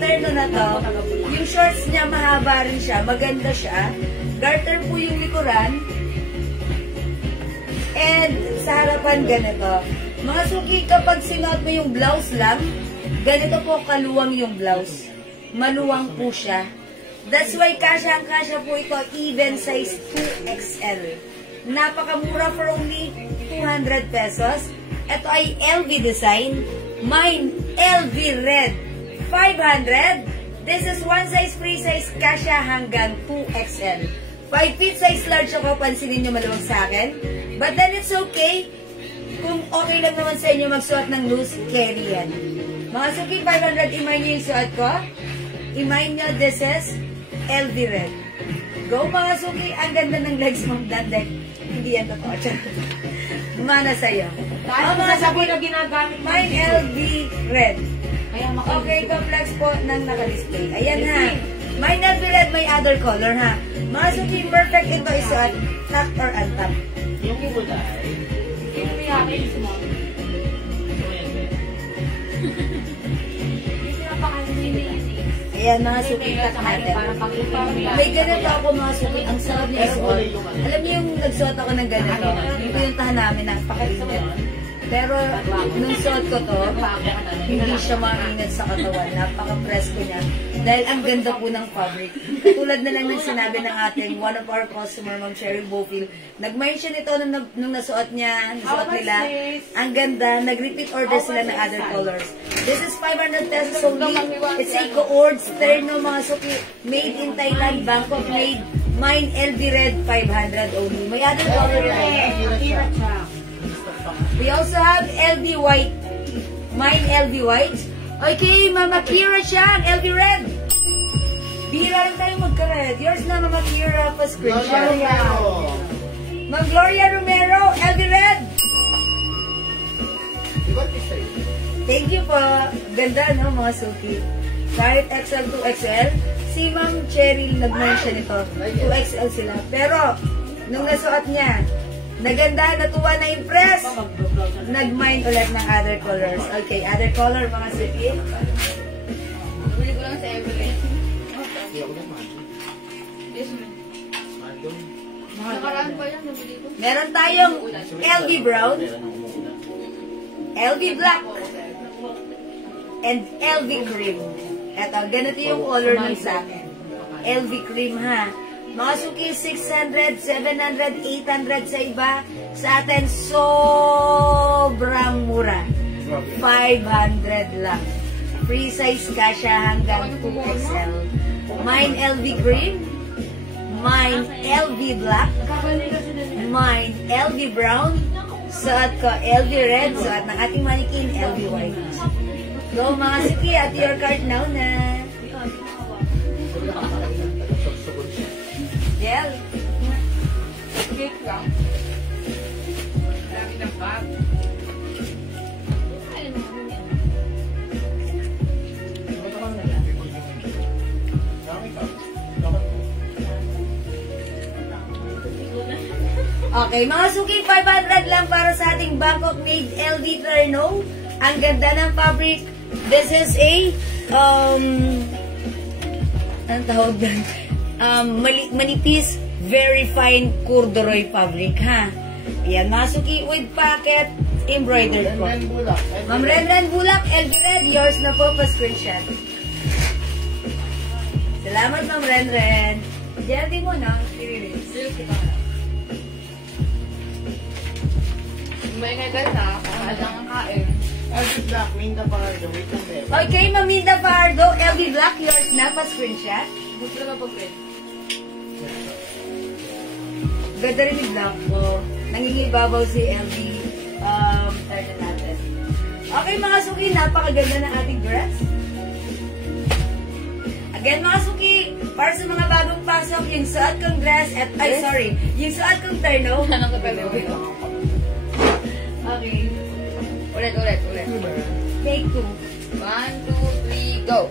terno na to, yung shorts niya mahaba rin siya, maganda siya. Garter po yung likuran. And sa harapan ganito. Mga suki, kapag sinuot mo yung blouse lang, ganito po kaluwang yung blouse. Maluwang po siya. That's why kasya po ito, even size 2XL. Napakamura for only 200 pesos. Ito ay LV design. Mine, LV red. 500. This is one size, free size, kasya hanggang 2XL. 5 feet size large ako, pansinin nyo maluwag sa akin. But then it's okay. Kung okay lang naman sa inyo magsuot ng loose, carry yan. Mga suki, 500, imay nyo yung suot ko. Imay nyo, this is LV red. Go mga suki, ang ganda ng legs mo. Dandek, hindi yan totoo. Mana sa'yo. Dahil mga sabon na ginagamit mo. Mine LV red. Kaya Okay, complex po ng naka-display. Ayan ha. Mine LV red, may other color ha. Mga suki, perfect ito isuot. Top or untop. Yung kulay. Yung may akin mo. Ayan mga suki, cut natin. May ganito ako mga suki. Ang sarap niya isuot. Alam niyo yung nagsuot ako ng ganito. Yung pinuntahan namin, napakainit. Pero nung suot ko to, hindi siya mainit sa katawan. Napaka-presko niya. Dahil ang ganda po ng fabric. Katulad na lang ng sinabi ng ating one of our customer, Ma'am Cheryl Bofill. Nag-mention ito nung nasuot niya, nasuot nila. Ang ganda. Nag-repeat order sila ng other colors. This is 500 pesos only. It's a Coords Terno mga suki. Made in Thailand, Bangkok made. Mine LV red, 500 only. May other color rin. We also have LV white. Mine LV white. Okay, Mama Kira Chang, LV red. Bira rin tayo magka-red. Yours na, Mama Kira, pa-screenshot. Ma'am Gloria Romero, LV red. Thank you po. Ganda, no, mga suki. Kahit XL to XL, si Ma'am Cheryl nag-mention ito. 2XL sila. Pero, nung nasuot niya, naganda, natuwa, na-impress. Nag-mind ulit ng other colors. Okay, other color, mga suki. Bili ko lang sa Everett. Nakaraan pa yan, nabili ko. Meron tayong LV brown, LV black, and LV cream. Eto, ganito yung color nun sa akin. LV cream ha. Mga suki, 600, 700, 800 sa iba. Sa atin, sobrang mura. 500 lang. Free size kasha hanggang 2XL. Mine LV cream. Mine LV black. Mine LV brown. Suot ko LV red. Suot ng ating mannequin LV white. Go mga suki, at your card now na. Gel. Cake lang. Dami ng bag. Alam mo naman yan. Okay, mga suki, 500 lang para sa ating Bangkok made LV Terno. Ang ganda ng fabric. This is a, anong tawag doon? Manipis, very fine corduroy fabric, ha? Ayan, mga suki, with pocket, embroidered po. Ma'am Renren Bulak, LV Red, yours na po, pa-screenshot. Salamat, Ma'am Renren. Diyan din mo na, i-release. May nga guys ha, kahadang ang kain. LV Black, Minda Pardo, wait lang there. Okay, Maminda Pardo, LV Black, yours na, pa-screenshot. Gusto na pag-red. Ganda rin yung black ko. Nangingibabaw si LV. Tayo natin. Okay, mga suki, napakaganda ng ating dress. Again, mga suki, para sa mga bagong pasok, yung suot kong dress, at, ay, sorry, yung suot kong terno. Anong kapag Okay. Ulit. Take 2. 1, 2, 3, go!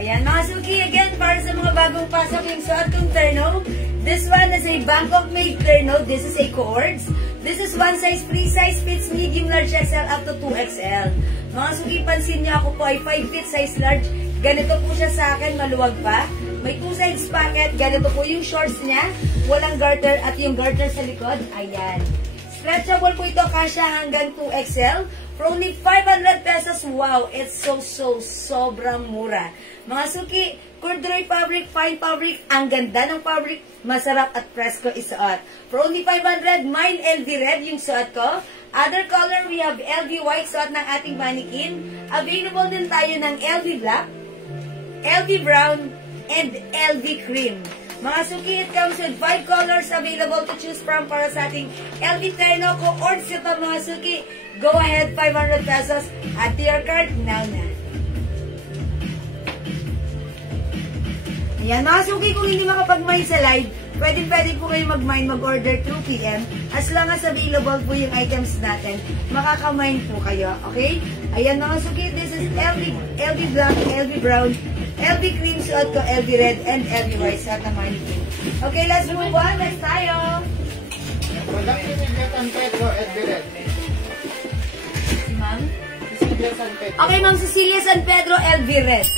Ayan, mga suki, again, para sa mga bagong pasok, yung suot kong terno. This one is a Bangkok made terno. This is a Coords. This is one size, free size, fits medium, large XL, up to 2XL. Mga suki, pansin niyo, ako po ay 5 feet size large. Ganito po siya sa akin, maluwag pa. May 2 sides pocket. Ganito po yung shorts niya. Walang garter at yung garter sa likod. Ayan. Stretchable po ito. Kasya hanggang 2XL. For only 500 pesos. Wow, it's sobrang mura. Mga suki, corduroy fabric, fine fabric. Ang ganda ng fabric. Masarap at presko isuot. For only 500, mine LV red yung suot ko. Other color, we have LV white suot ng ating mannequin. Available din tayo ng LV black, LV brown, and LV cream. Mga suki, it comes with 5 colors available to choose from para sa ating LV Terno ko or ito mga suki. Go ahead, 500 pesos. Add to your card now na. Ayan, mga suki, kung hindi makapag-mine sa live, pwede po kayo mag-order through PM. As long as available po yung items natin, makaka-mine po kayo. Okay? Ayan, mga suki, this is LV black, LV brown, LV cream suot ko, LV red, and LV white suot na mannequin. Okay, let's move on. Next tayo. Product ni San Pedro, LV red. Si Ma'am? Cecilia San Pedro. Okay, Ma'am Cecilia San Pedro, LV red.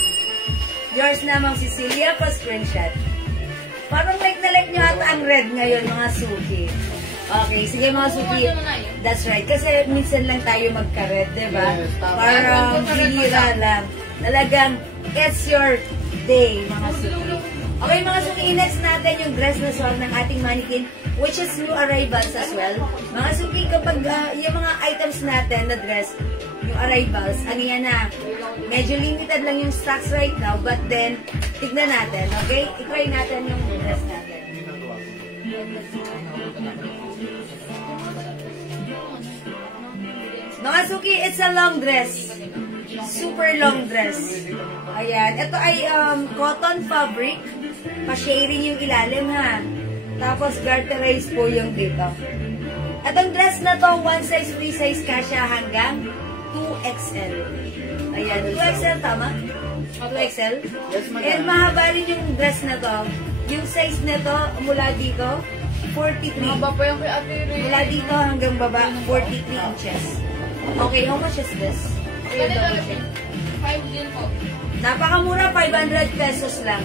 Yours na, Ma'am Cecilia, pa-screenshot. Parang like na like nyo ata ang red ngayon, mga suki. Okay, sige mga suki. That's right. Kasi minsan lang tayo magka-red, diba? Yes, tama. Parang bihira lang. Talagang, it's your day, mga suki. Okay, mga suki, next natin yung dress na suot ng ating mannequin, which is new arrivals as well. Mga suki, kapag yung mga items natin na dress, yung arrivals, ano yan na, medyo limited lang yung stocks right now, but then, tignan natin, okay? I-try natin yung dress natin. Mga suki, it's a long dress. Super long dress. Ayan. Ito ay cotton fabric. Pa-sharing yung ilalim, ha? Tapos, garterized po yung dito. Atong dress na to, one size, free size, kasya hanggang 2XL. Ayan. 2XL, tama? 2XL? Yes, madam. And mahaba rin yung dress na to. Yung size na to, mula dito, 43. Maba pa yung kay Ate Ray. Mula dito hanggang baba, 43 inches. Okay, how much is this? Okay, double check. 5 din po. Napakamura, 500 pesos lang.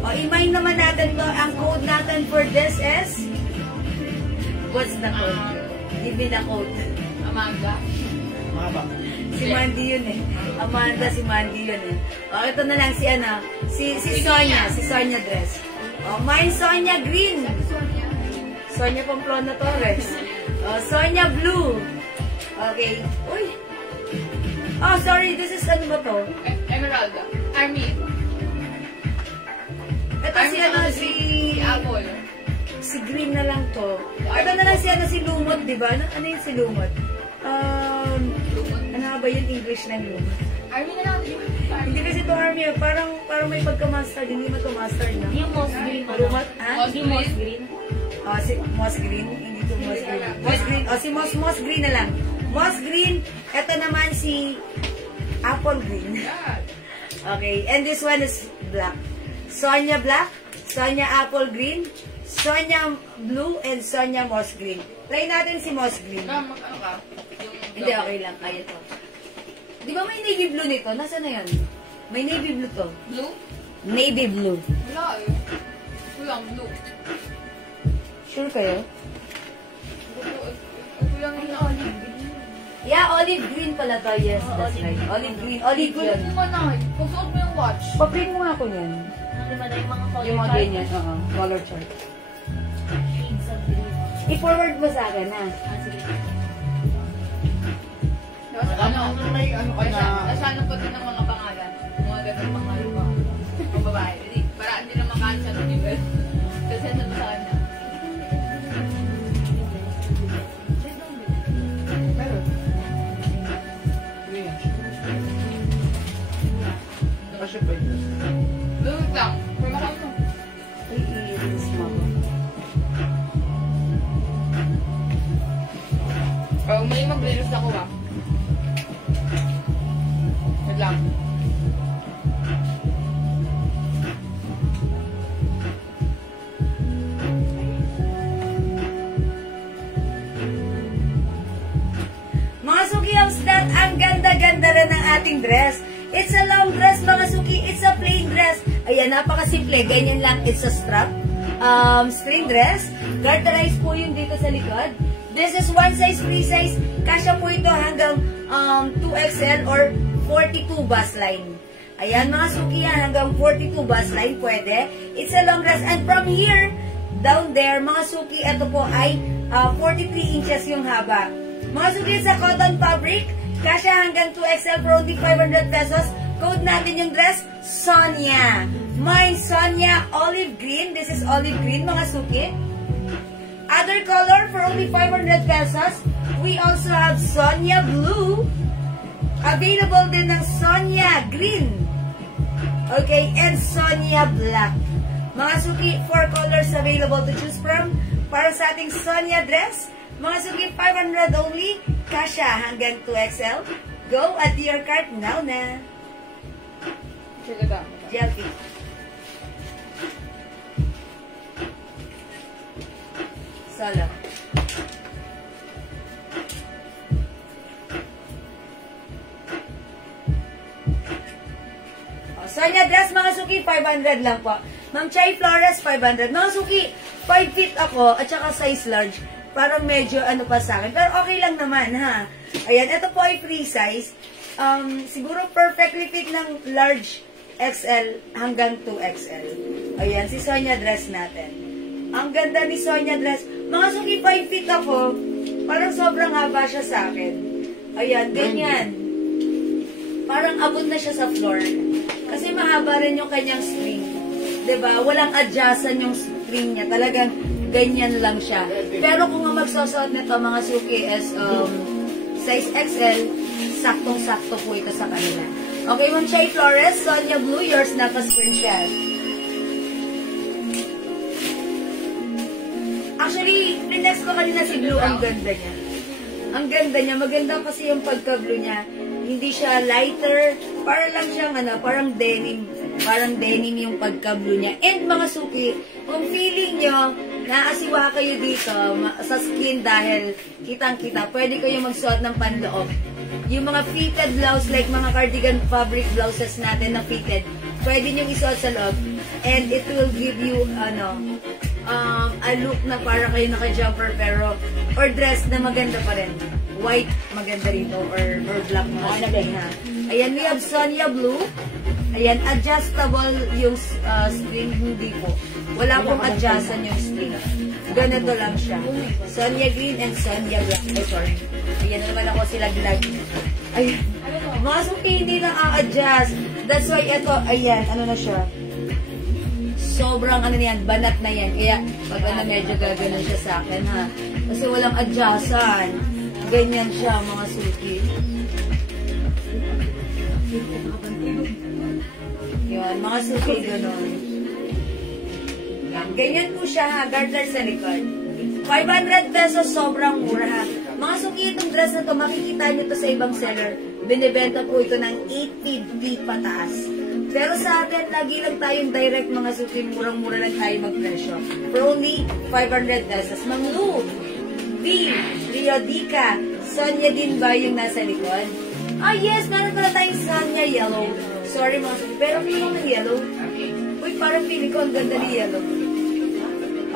O, i-mine naman natin to. Ang code natin for this is... What's the code? Give me the code. Amanda. Mahaba. Si Mandy yun eh. Amanda, si Mandy yun eh. O, ito na lang si ano, si Sonia. Si Sonia dress. O, mine Sonia green. Sonia Pamplona Torres. O, Sonia blue. Okay. Uy. Oh, sorry. This is ano ba to? Emeralda. Army. Ito si ano, si... Apple. Si green na lang to. Ito na lang si ano, si Lumot, di ba? Ano yung si Lumot? Ano ba yung English ng Lumot? Army na lang. Hindi kasi to army, parang may pagka-mustard. Hindi mo to mustard na. Yung moss green. Lumot, ha? Moss Yung moss green. Oh, si Moss Green. Hindi to Moss Green. Moss Green. Oh, si Moss Green na lang. Moss Green. Ito naman si Apple Green. Okay. And this one is black. Sonia Black. Sonia Apple Green. Sonia Blue. And Sonia Moss Green. Try natin si Moss Green. Ano ka? Hindi, okay lang. Kaya to. Di ba may navy blue nito? Nasaan na yan? May navy blue to. Blue? Navy blue. Wala eh. Kulang, blue. Sure kayo? Kulang yung olive. Yeah, olive green pala to. Yes, that's right. Olive green. Olive Kulang yun. mo man na. Pagsuot mo yung watch. Pa-print mo nga ako yan. Di ba na yung mga color Yung mga chart? ganyan. Color chart. Shades of green. I-forward mo sa akin, ha? Sige. Ano may ano ka na... Nasaan po din ng mga pangalan. Mga ganun pangalan pa. Mga babae. Para hindi na makansya ng event. Kasi ano sa kanya. Meron. Green. Kasi ba yun? Blue lang. Pero makal mo. Ay, i-release mo ako. Oh, may mag-release ako ba? Wait lang. Mga suki, that ang ganda-ganda rin ng ating dress. It's a long dress, mga suki. It's a plain dress. Ayan, napakasimple. Ganyan lang. It's a strap. String dress. Garterized po yun dito sa likod. This is one size, free size. Kasya po ito hanggang 2XL or 42 bust line. Ayan, mga suki yan. Hanggang 42 bust line pwede. It's a long dress. And from here, down there, mga suki, ito po ay 43 inches yung haba. Mga suki sa cotton fabric, kasya hanggang 2XL for only 500 pesos. Code natin yung dress, Sonia. Mine, Sonia Olive Green. This is olive green, mga suki. Other color for only 500 pesos. We also have Sonia Blue. Available din ng Sonia Green. Okay, and Sonia Black. Mga suki, 4 colors available to choose from. Para sa ating Sonia dress, mga suki, 500 only. Kasha hanggang 2XL. Go at your cart now na. Jelly. Solo. Sonia dress, mga suki, 500 lang po. Ma'am Chai Flores, 500. Mga suki, 5 feet ako, at saka size large. Parang medyo ano pa sa akin. Pero okay lang naman, ha? Ayan, ito po ay free size. Siguro perfectly fit ng large XL hanggang 2XL. Ayan, si Sonia dress natin. Ang ganda ni Sonia dress. Mga suki, 5 feet ako. Parang sobrang haba siya sa akin. Ayan, ganyan. Parang abot na siya sa floor. Kasi mahaba rin yung kanyang string. 'Di ba? Walang adjustan yung string niya. Talagang ganyan lang siya. Pero kung magsusuot nito mga suki is size XL, saktong-sakto po ito sa kanila. Okay, Ma'am Chai Flores, Sonia Blue, yours na to screenshot. Actually, pinext ko kanina si Blue, ang ganda niya. Ang ganda niya. Maganda kasi yung pagka-blue niya. Hindi siya lighter. Para lang siyang parang denim. Parang denim yung pagka-blue niya. And mga suki, kung feeling nyo, naasiwa kayo dito sa skin dahil kitang-kita, pwede kayo magsuot ng panloob. Yung mga fitted blouse, like mga cardigan fabric blouses natin na fitted, pwede nyo isuot sa loob. And it will give you, a look na para kayo naka-jumper pero, or dress na maganda pa rin. White, maganda rito, or black mga sabi, ha. Ayan, we have Sonia Blue. Ayan, adjustable yung string, hindi po. Wala pong adjustan yung string. Ganito lang siya. Sonia Green and Sonia Black. Ay, sorry. Ayan naman ako sila glag. Ayan. Mga suki, hindi na a-adjust. That's why ito, ayan, ano na siya. Sobrang ano yan, banat na yan. Kaya, pag medyo gaganon siya sa akin, ha. Kasi walang adjustan. Ganyan siya, mga suki. Yan, mga suki, ganon. Ganyan po siya, ha. Garter sa likod. 500 pesos, sobrang mura, ha. Mga suki, itong dress na to, makikita nyo to sa ibang seller. Binibenta po ito ng 850 pataas. Pero sa atin, lagi lang tayong direct, mga suki, murang-mura lang tayo magpresyo. For only 500 pesos. Mang Lu, V, Riodica, Sonia din ba yung nasa likod? Ah, yes, meron pala tayong Sonia yellow. Sorry, mga suki, pero feeling ko ng yellow. Uy, parang feeling ko ang ganda ni yellow.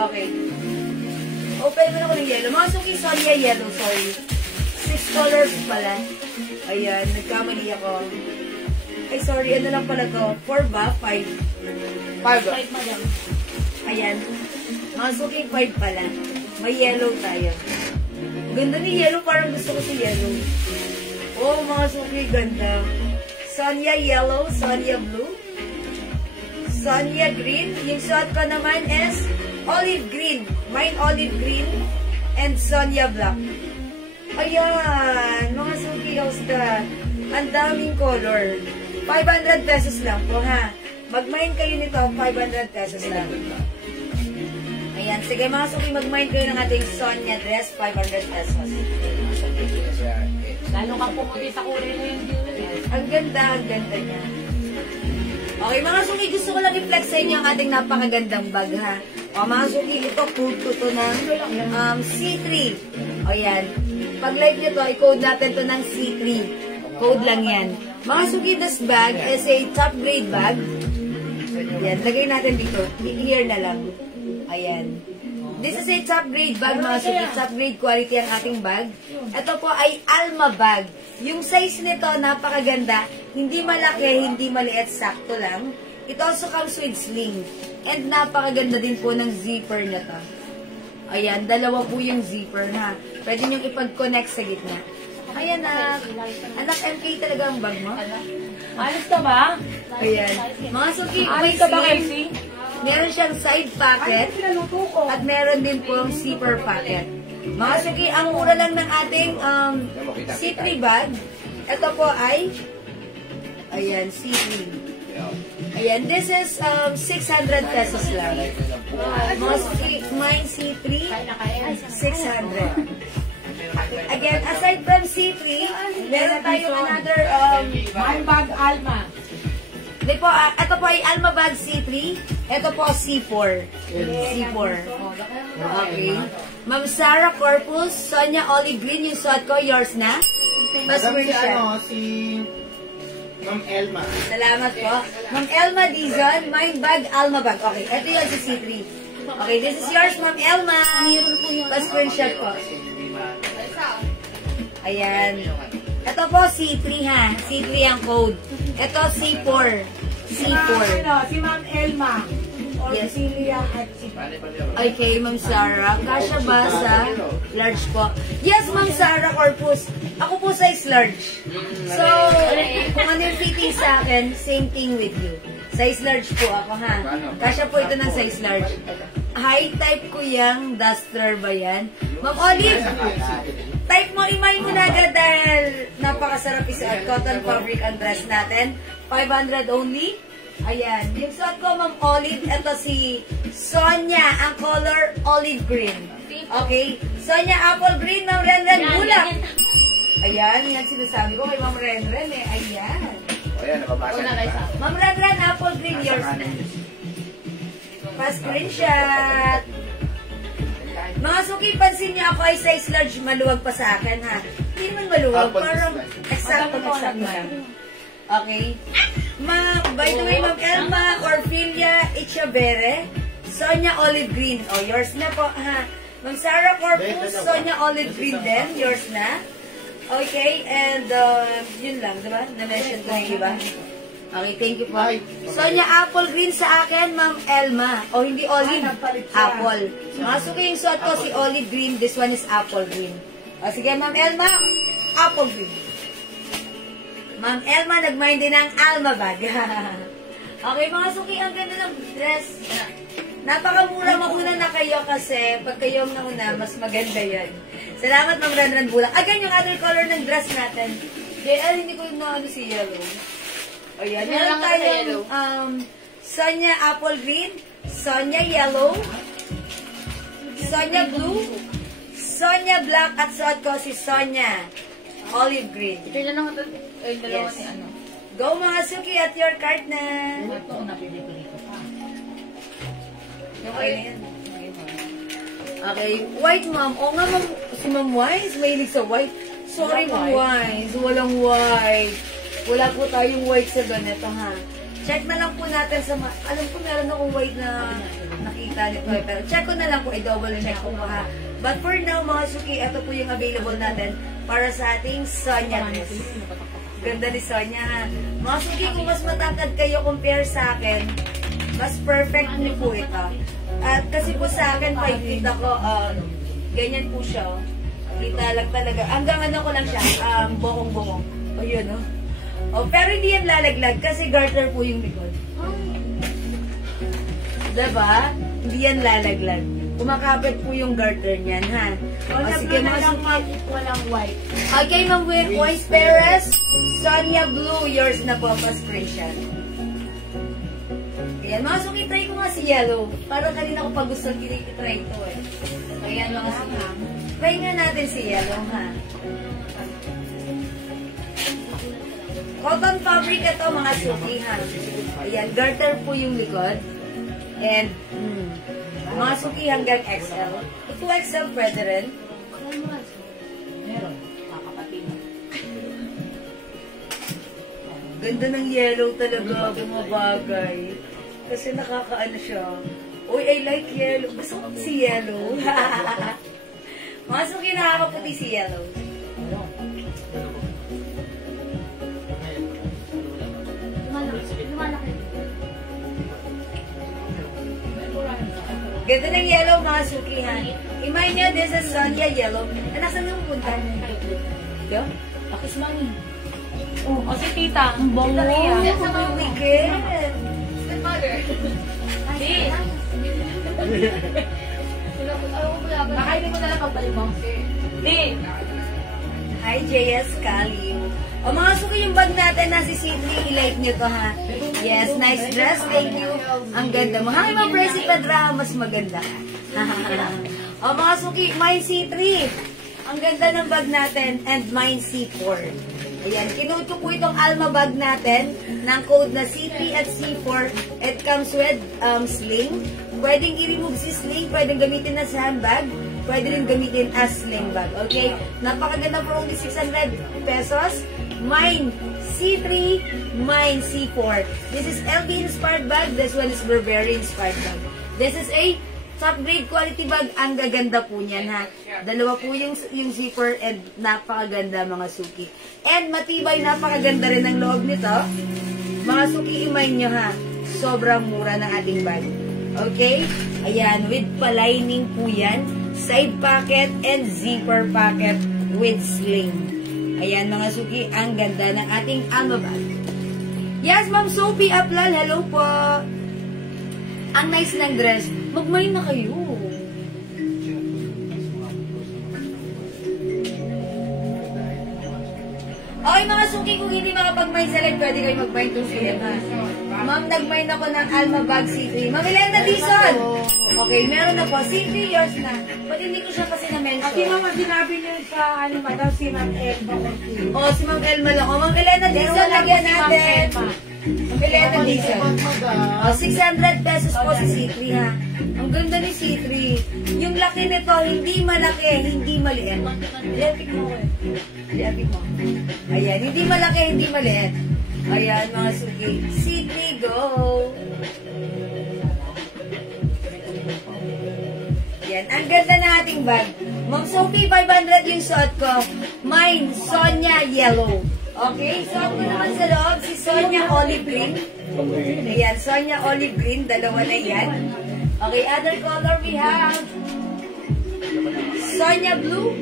Okay. Open mo na ko ng yellow. Mga suki, Sonia yellow, sorry. 6 colors pala. Ayan, nagkamali ako. Ay, sorry, ano lang pala to? 4 ba? 5. 5, madam. Ayan. Mga suki, 5 pala. May yellow tayo. Ganda ni yellow, parang gusto ko si yellow. Oh, mga suki, ganda. Sonia yellow, Sonia blue, Sonia green. Yung suot ko naman is olive green. Mine olive green and Sonia black. Ayan, mga suki, howsta. Ang daming color. 500 pesos lang po, ha. Mag-mine kayo nito, 500 pesos lang. Ayan, sige mga suki, mag-mine kayo ng ating Sonia dress, 500 pesos. Lalo kang pumuti sa kulay na yung jewelry. Ang ganda niya. Okay, mga suki, gusto ko lang i-flex sa inyo ang ating napakagandang bag, ha. O, mga suki, ito, code ko to ng C3. O, yan. Pag live nyo to, i-code natin to ng C3. Code lang yan. Mga suki, this bag is a top grade bag. Ayan, lagay natin dito. Here na lang. Ayan. This is a top grade bag, mga suki. Top grade quality ang ating bag. Ito po ay Alma bag. Yung size nito, napakaganda. Hindi malaki, hindi maliit, sakto lang. It also comes with sling. And napakaganda din po ng zipper na to. Ayan, dalawa po yung zipper na. Pwede nyo ipag-connect sa gitna. Ayan na. Anak, MK talaga ang bag mo? Alis ka ba? Ayan. Mga suki, may Alis ka ba, sling. Casey? Meron siyang side pocket. At meron din pong zipper pocket. Mga suki, ang mura lang ng ating C3 bag. Ito po ay, ayan, C3. Ayan, this is 600 pesos lang. Mga suki, mine C3, 600. Again, aside from C3, meron tayong another, Bag Alma. di po, ito po ay Alma bag C3. Ito po C4. C4. Okay. Ma'am Sarah Corpus, Sonia Olive Green, yung suot ko, yours na? Tapos Madam, si siya. si Ma'am Elma. Salamat po. Ma'am Elma Dizon, mine bag, Alma bag. Okay, ito yung si C3. Okay, this is yours, Ma'am Elma. Pa-screenshot po. Ayan. Ito po, C3 ha. C3 ang code. Ito, C4. C4. Si Ma'am Elma. Or Yes. Celia at si Okay, Ma'am Sarah. Kasya ba sa large po? Yes, Ma'am Sarah Corpus. Ako po size large. So, kung ano yung fitting sa akin, same thing with you. Size large po ako, ha? Kasya po ito ng size large. High type ko yung duster ba yan? Ma'am Olive, type mo, imay mo na agad dahil napakasarap isuot. Cotton fabric ang dress natin. 500 only. Ayan. Yung suot ko, Ma'am Olive, ito si Sonia, ang color olive green. Okay? Sonia, apple green, Ma'am Renren, bulak. Ayan, yan sinasabi ko kay Ma'am Renren eh. Ayan. Ayan, nababasa niyo ba? Ma'am Renren, apple green, yours na. Pa-screenshot. Mga suki, pansin niyo ako ay size large, maluwag pa sa akin, ha? Hindi naman maluwag, Apple parang is eksakto lang. Okay? By the way, Ma'am Elma, Orfilia Ichabere, Sonia Olive Green. O, yours na po, ha? Ma'am Sarah Corpus, Sonia Olive Green din, yours na. Okay, and yun lang, diba? Na-mention ko yung iba. Okay, thank you po. Sonia Apple Green sa akin, Ma'am Elma. O, hindi olive, apple. Masuki yung suot ko si olive green, this one is apple green. O, sige, Ma'am Elma, apple green. Ma'am Elma, nag-mind din ng Alma bag. Okay, mga suki, ang ganda ng dress. Napakamura mauna na kayo kasi pag kayo ang nauna, mas maganda yan. Salamat, Ma'am Ranran Bulak. Again, yung other color ng dress natin. JL, hindi ko na ano si yellow. Ayan, meron tayong Sonia Apple Green, Sonia Yellow, Sonia Blue, Sonia Black, at suot ko si Sonia Olive Green. Ito yung lang ito. Ay, dalawa Yes. ni ano. Go mga suki at your cart na. ito na pinipili ko pa. Okay na yan. Okay, white ma'am. O nga ma'am, si Ma'am Wise, mahilig sa white. Sorry Ma'am Wise, walang white. Wala po tayong white sa ganito ha. Check na lang po natin sa, alam ko meron akong white na nakita nito eh. Pero check ko na lang po, i-double check ko po ha. But for now mga suki, ito po yung available natin para sa ating Sonia dress. Ganda ni Sonia ha. Mga suki, kung mas matangkad kayo compare sa akin, mas perfect niyo po ito. At kasi po sa akin, 5 feet ako, ganyan po siya. Oh. Kita lang talaga. Hanggang ano ko lang siya, bokong-bokong. O yun, oh. Oh, pero hindi yan lalaglag kasi garter po yung likod. Diba? Hindi yan lalaglag. Kumakapit po yung garter niyan, ha? O, sige, mga suki. Walang white. Okay, Ma'am Wise Perez, Sonia Blue, yours na po, pa-screenshot. Ayan, mga suki, try ko nga si yellow. Parang kanina ko pa gusto try ito eh. Ayan, mga suki. Try nga natin si yellow, ha? Cotton fabric ito, mga suki, ha? Ayan, garter po yung likod. And, mga suki hanggang XL. 2XL pwede rin. Meron. Kakapatid. Ganda ng yellow talaga, bumabagay. Kasi nakakaano siya. Uy, I like yellow. Gusto ko si yellow. Mga Suki, nakakaputi si yellow. Ganda ng yellow, mga Suki, ha? Imay niya, this is Sonia yellow. Nasaan yung punta? Ito? Akis mami. Oh, kasi tita, ang bongo. Tita, sa mga weekend. Stepmother. Hindi. Nakainin mo na lang pagbalik mo. Hindi. Hi, JS Kali. O mga Suki, yung bag natin na si C3, i-like nyo to, ha? Yes, nice dress. Thank you. Ang ganda mo. Hi, mga Presi Pedra, mas maganda ka. O mga Suki, my C3. Ang ganda ng bag natin and mine C4. Ayan, kinuto po itong Alma bag natin ng code na CP at C4. It comes with sling. Pwedeng i-remove si sling, pwedeng gamitin na sa handbag, pwede rin gamitin as sling bag. Okay? Napakaganda for only 600 pesos. Mine C3, mine C4. This is LV inspired bag. This one is Burberry inspired bag. This is a top grade quality bag. Ang gaganda po niyan, ha. Dalawa po yung zipper and napakaganda, mga Suki. And matibay, napakaganda rin ang loob nito. Mga Suki, imay nyo, ha. Sobrang mura ng ating bag. Okay? Ayan, with palining po yan. Side pocket and zipper pocket with sling. Ayan, mga Suki, ang ganda ng ating Alma bag. Yes, Ma'am Sophie Aplal, hello po. Ang nice ng dress. Magmay na kayo. Okay, mga Suki, kung hindi makapag-mine sa live, pwede kayo mag-mine itong film, ha? Ma'am, nag-mine ako ng Alma bag C3. Ma'am, ilan na Dison? Okay, meron na po. C3 yours na. Ba't hindi ko siya kasi na-mention? Kasi mama, sinabi niyo sa ano ba daw si Ma'am Elma. Oh, si Ma'am Elma lang. Oh, Ma'am Elena Dison, lagyan natin. Ma'am Elena Dison. Oh, 600 pesos po si C3, ha? Ang ganda ni C3. Yung laki nito, hindi malaki, hindi maliit. Lepik mo ko eh. Lepik mo. Ayan, hindi malaki, hindi maliit. Ayan, mga Suki. C3, go! Ayan, ang ganda na ating bag. Ma'am Sophie, 500 yung suot ko. Mine, Sonia Yellow. Okay, suot ko naman sa loob si Sonia Olive Green. Ayan, Sonia Olive Green, dalawa na yan. Okay, other color we have Sonia Blue,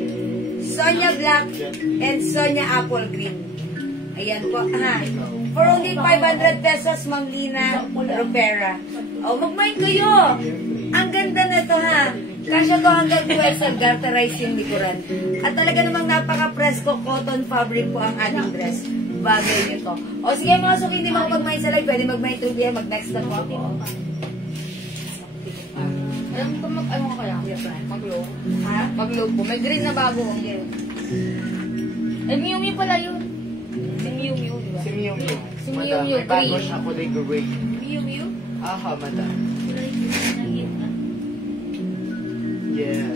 Sonia Black, and Sonia Apple Green. Ayan po, ha. For only 500 pesos, Ma'am Lina Rivera. Oh, mag-mine kayo. Ang ganda na to, ha. Kasya to hanggang 12 sa garterized yung likuran. At talaga namang napaka-presko cotton fabric po ang ating dress. Bagay nito. O sige, mga Suki, hindi makapag-mine sa live. Pwede mag-mine through here. Mag-next na po ako. Alam ko ano ka kaya? Mag-low. Ha? Mag-low po. May green na bago. Eh, Miu Miu pala yun. Si Miu Miu, di ba? Si Miu Miu. Si Miu Madam, Miu, may bago green. siya kulay gray. Miu Miu? Aha, madam. Yes.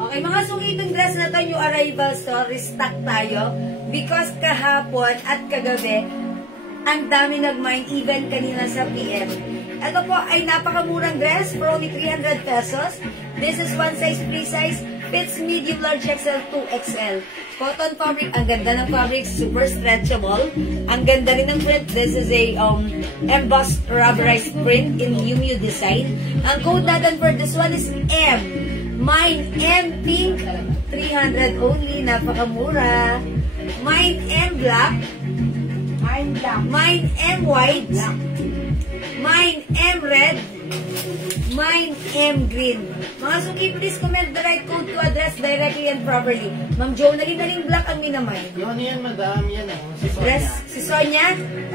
Okay, mga Suki, itong dress na to, new arrival store, restock tayo. Because kahapon at kagabi, ang dami nag-mine, even kanina sa PM. Ito po ay napakamurang dress for only 300 pesos. This is one size, free size. Fits medium, large XL, 2XL. Cotton fabric. Ang ganda ng fabric. Super stretchable. Ang ganda rin ng print. This is a embossed rubberized print in Miu Miu design. Ang code natin for this one is M. Mine M pink. 300 only. Napakamura. Mine M black. Mine black. Mine M white. Mine M red. Mine M green. Mga Suki, please comment the right code to address directly and properly. Ma'am Jo, naging black ang minamay. Yun yan, madam. Yan oh. Si Sonia. Dress, si Sonia.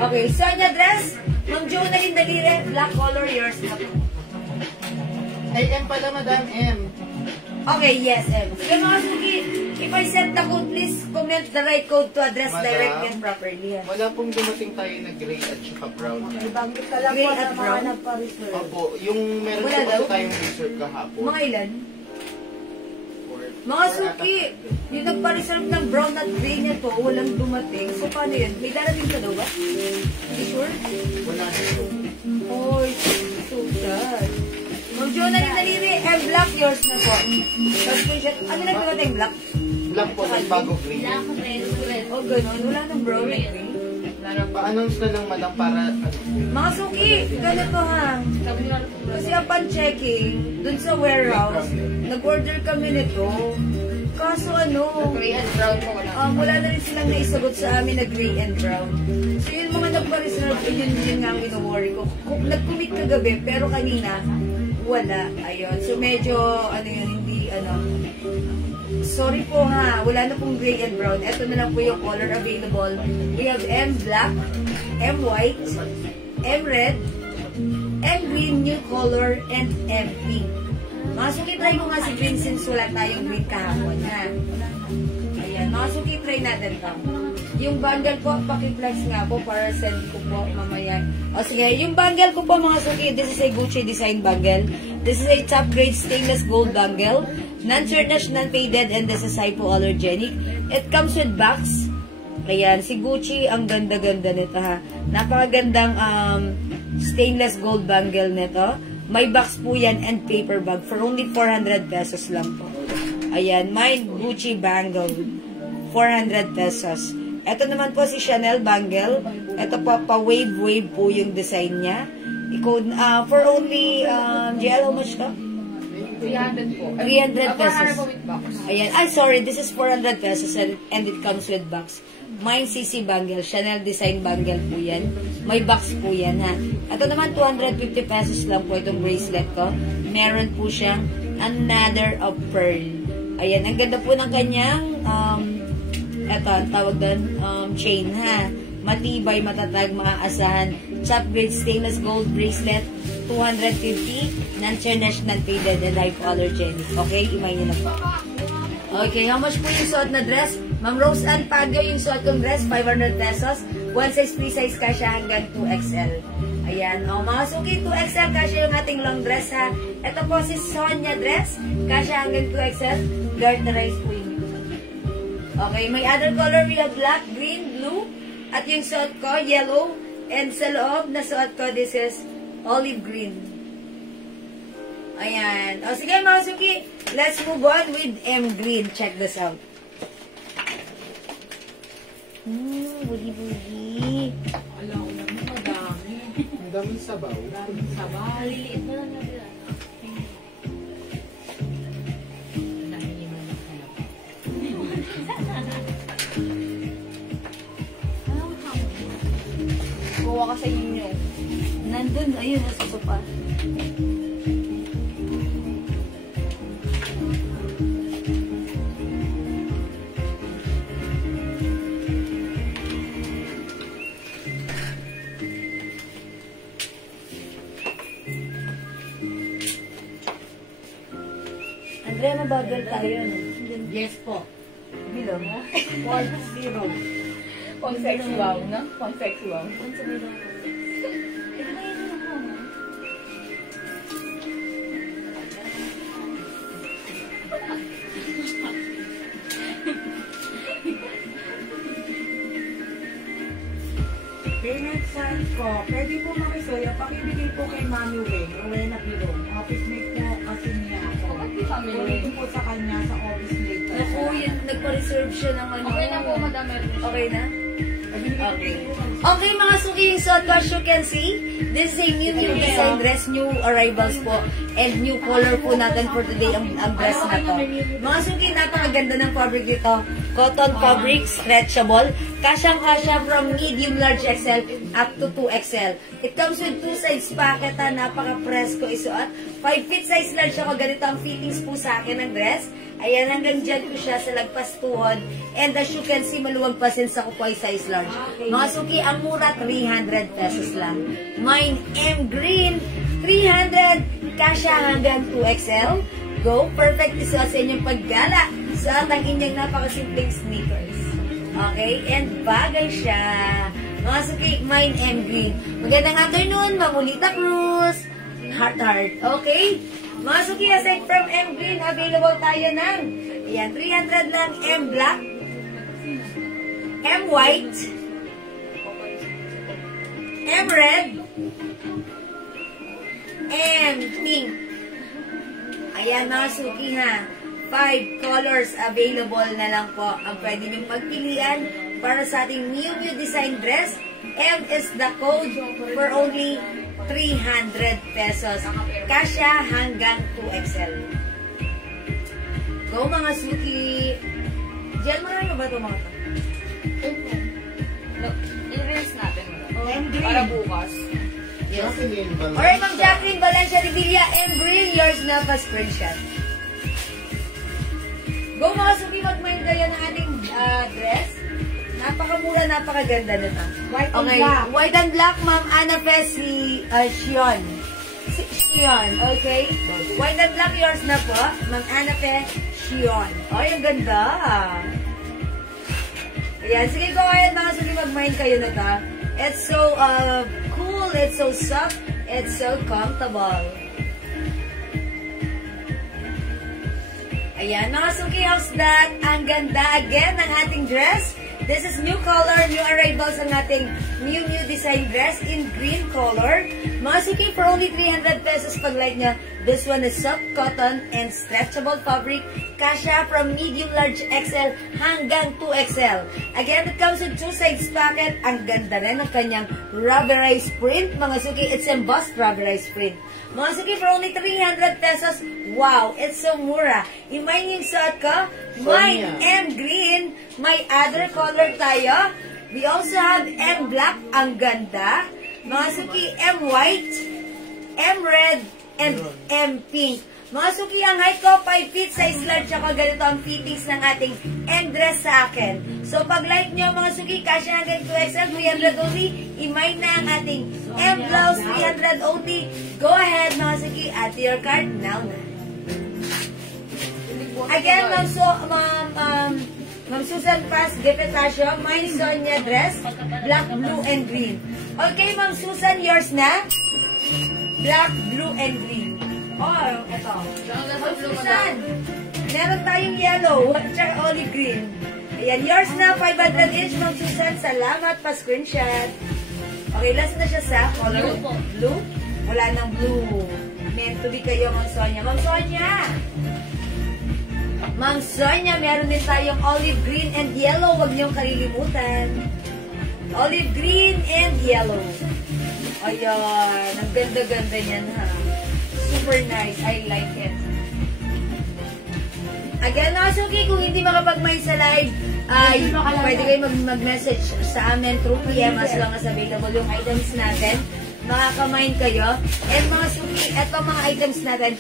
Okay, Sonia dress. Ma'am Jo, naging black color, yours na po. Ay, M pala, madam. M. Okay, yes, M. Sige mga Suki, if I send the code, please comment the right code to address Madam, directly and properly. Wala pong dumating tayo na gray at saka brown. Ibangit ka lang Gray po at na brown? mga nagpa-reserve. Opo, yung meron Wala po daw? kasi tayong reserve kahapon. Mga ilan? Or- Mga or Suki, yung nagpa-reserve ng brown at gray niya to, walang dumating. So, paano yun? May darating ka daw ba? Hindi sure? Wala na po. Oy, so sad. Ma'am Jonah ni Naliri, black yours na po. Screenshot. Ano nagkaroon tayong black? Black po, may bago green. Oh, ganun. Wala nang brown na green. Pa-announce na lang madam para Mga suki, ganito ha. Kasi upon checking, dun sa warehouse, nag-order kami nito. Kaso Gray and brown po wala. wala na rin silang naisagot sa amin na gray and brown. So yun mga nagpa-reserve, yun nga ang ino-worry ko. Nag-commit kagabi, pero kanina, wala. Ayun. So medyo, hindi. Sorry po ha, wala na pong gray and brown. Ito na lang po yung color available. We have M black, M white, M red, M green, new color, and M pink. Mga suki, try ko nga si green since wala tayong green kahapon ha. Ayan, mga suki, try natin to. Yung bundle po, pakiflex nga po para send ko po mamaya. O sige, yung bundle ko po mga suki, this is a Gucci design bangle. This is a top grade stainless gold bangle. Non-tarnished, non-faded, and this is hypoallergenic. It comes with box. Ayan, si Gucci, ang ganda-ganda nito ha. Napakagandang stainless gold bangle nito. May box po yan and paper bag for only 400 pesos lang po. Ayan, my Gucci bangle. 400 pesos. Ito naman po si Chanel bangle. Ito po, pa-wave po yung design niya. For only, GL, how much to? 300 po. 300 pesos. with box. Ayan. Ay, sorry. This is 400 pesos and it comes with box. Mine CC bangle. Chanel design bangle po yan. May box po yan, ha. Ito naman, 250 pesos lang po itong bracelet ko. Meron po siyang another of pearl. Ayan. Ang ganda po ng kanyang, eto, ang tawag doon, chain, ha. Matibay, matatag, maaasahan. Top grade stainless gold bracelet. 250, non-tarnished, non-faded, and hypoallergenic. Okay? Imay nyo na po. Okay, how much po yung suot na dress? Ma'am Rose Ann Pagyo, yung suot kong dress, 500 pesos. One size, free size kasya hanggang 2XL. Ayan. O, mga suki, 2XL kasya yung ating long dress, ha. Ito po si Sonia dress, kasya hanggang 2XL. Garterize po yun. Okay, may other color, we have black, green, blue. At yung suot ko, yellow. And sa loob na suot ko, this is olive green. Ayan. O sige mga suki, let's move on with M green. Check this out. Budi-budi. Alam ko naman, madami. ang daming sabaw. Sabaw. Maliliit na lang nila. Kuha ka sa inyo. Nandun, ayun, nasa sopa. Andrea, mabagal tayo, no? Yes po. Bilo. 1-0. Pang sexy wow, no? Pang sexy wow. Payment sign ko. Pwede po makisoya. Pakibigay po kay Mami Ray. Rowena Pilong. Office mate po kasi niya ako. Ulitin po sa kanya sa office mate. Naku, yun, nagpa-reserve siya ng ano. Okay na po, madam. Okay na? Okay. Okay, mga suki, yung suot ko, as you can see, this is a new design dress, new arrivals po, and new color po natin for today ang dress na to. Mga suki, napakaganda ng fabric dito. Cotton fabric, stretchable. Kasyang-kasya from medium, large XL up to 2XL. It comes with 2 size packet, napaka-presko isuot. 5 feet size large ako, ganito ang fittings po sa akin ng dress. Ayan, hanggang dyan ko siya sa lagpas tuhod. And as you can see, maluwag pa since ako po ay size large. Mga suki, ang mura, 300 pesos lang. Mine M Green, 300, kasya hanggang 2XL. Go, perfect isuot sa inyong paggala sa ang inyong napakasimpleng sneakers. Okay, and bagay siya. Mga suki, mine M Green. Magandang afternoon, Mamulita Cruz. Heart, okay? Mga suki, aside from M Green, available tayo ng, ayan, 300 lang, M Black, M White, M Red, And pink. Ayan mga suki ha. 5 colors available na lang po ang pwede niyong pagpilian para sa ating Miu Miu design dress. M is the code for only 300 pesos. Kasya hanggang 2XL. Go mga suki! Diyan marami ba ito mga ito? I-rinse natin. And green. Para bukas. Yes. Jacqueline Valencia. Alright, Ma'am Jacqueline Valencia Revilla and bring yours na pa screenshot. Go mga suki, mag-mind kayo ng ating dress. Napakamura, napakaganda nito. White and Okay, black. white and black, Ma'am Ana Fe, si Shion. Si Shion, okay? White and black, yours na po. Ma'am Ana Fe, Shion. Ay, ang ganda. Ayan, sige, go ahead mga suki, mag-mind kayo na to. It's so cool, it's so soft, it's so comfortable. Ayan, mga suki, how's that? Ang ganda again ng ating dress. This is new color, new arrivals ang ating Miu Miu design dress in green color. Mga suki, for only 300 pesos pag like niya. This one is soft cotton and stretchable fabric. Kasya from medium large XL hanggang 2XL. Again, it comes with 2 sides pocket. Ang ganda rin ng kanyang rubberized print. Mga suki, it's embossed rubberized print. Mga suki, for only 300 pesos. Wow, it's so mura. Imay yung suot ko. White and green. May other color tayo. We also have M black. Ang ganda. Mga suki, M white, M red, and M pink. Mga suki, ang height ko 5 feet, size large ako. Ganito ang fittings ng ating end dress sa akin. So, pag like nyo mga suki, kasya hanggang 2XL, 300 only. Imay na ang ating M blouse, 300 only. Go ahead mga suki, add to your cart now na. Again, Ma'am Susan Paz, Gepetasio, my Sonia dress, black, blue, and green. Okay, Ma'am Susan, yours na? Black, blue, and green. Oh, eto. Ma'am Susan, meron tayong yellow, tsaka olive green. Ayan, yours na, 500 each, Ma'am Susan. Salamat pa screenshot. Okay, last na siya sa color blue. Wala nang blue. Meant to be kayo, Ma'am Sonia. Ma'am Sonia! Ma'am Sonia, meron din tayong olive green and yellow. Huwag niyong kalilimutan. Olive green and yellow. Ayan. Ang ganda-ganda niyan, ha. Super nice. I like it. Again, Nasuki, kung hindi makapag-mind sa live, pwede kayo mag-message sa amin through PM as long as available yung items natin. Makaka-mind kayo. And mga suki, eto mga items natin,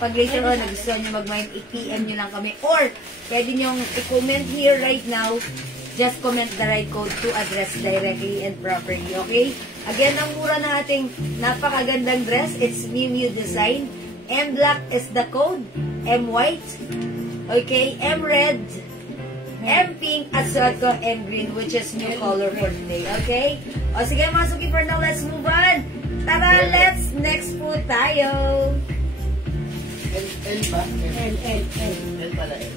pag later on, nagustuhan nyo mag-mind, i-PM nyo lang kami. Or, pwede nyo i-comment here right now. Just comment the right code to address directly and properly, okay? Again, ang mura na ating napakagandang dress. It's Miu Miu design. M black is the code. M white. Okay? M red. M pink. At suot ko M green, which is new color for today, okay? O sige, mga suki, for now, let's move on. Tara, let's next po tayo. L ba? L pala L.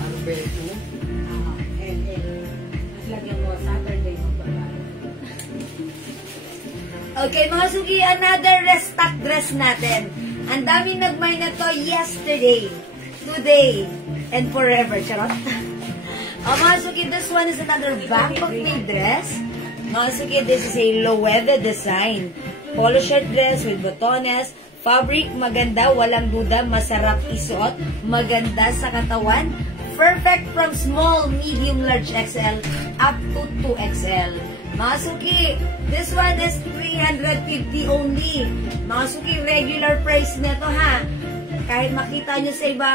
Ano ba ito? L. Lagyan mo, Saturday mo ba? Okay, mga suki, another restock dress natin. Ang daming nagmay na to yesterday, today, and forever. Charot. Mga suki, this one is another Bangkok made dress. Mga suki, this is a Loewe design. Polo shirt dress with botones. Fabric, maganda, walang duda, masarap isuot, maganda sa katawan. Perfect from small, medium, large XL up to 2XL. Mga suki, this one is 350 only. Mga suki, regular price nito ha. Kahit makita nyo sa iba,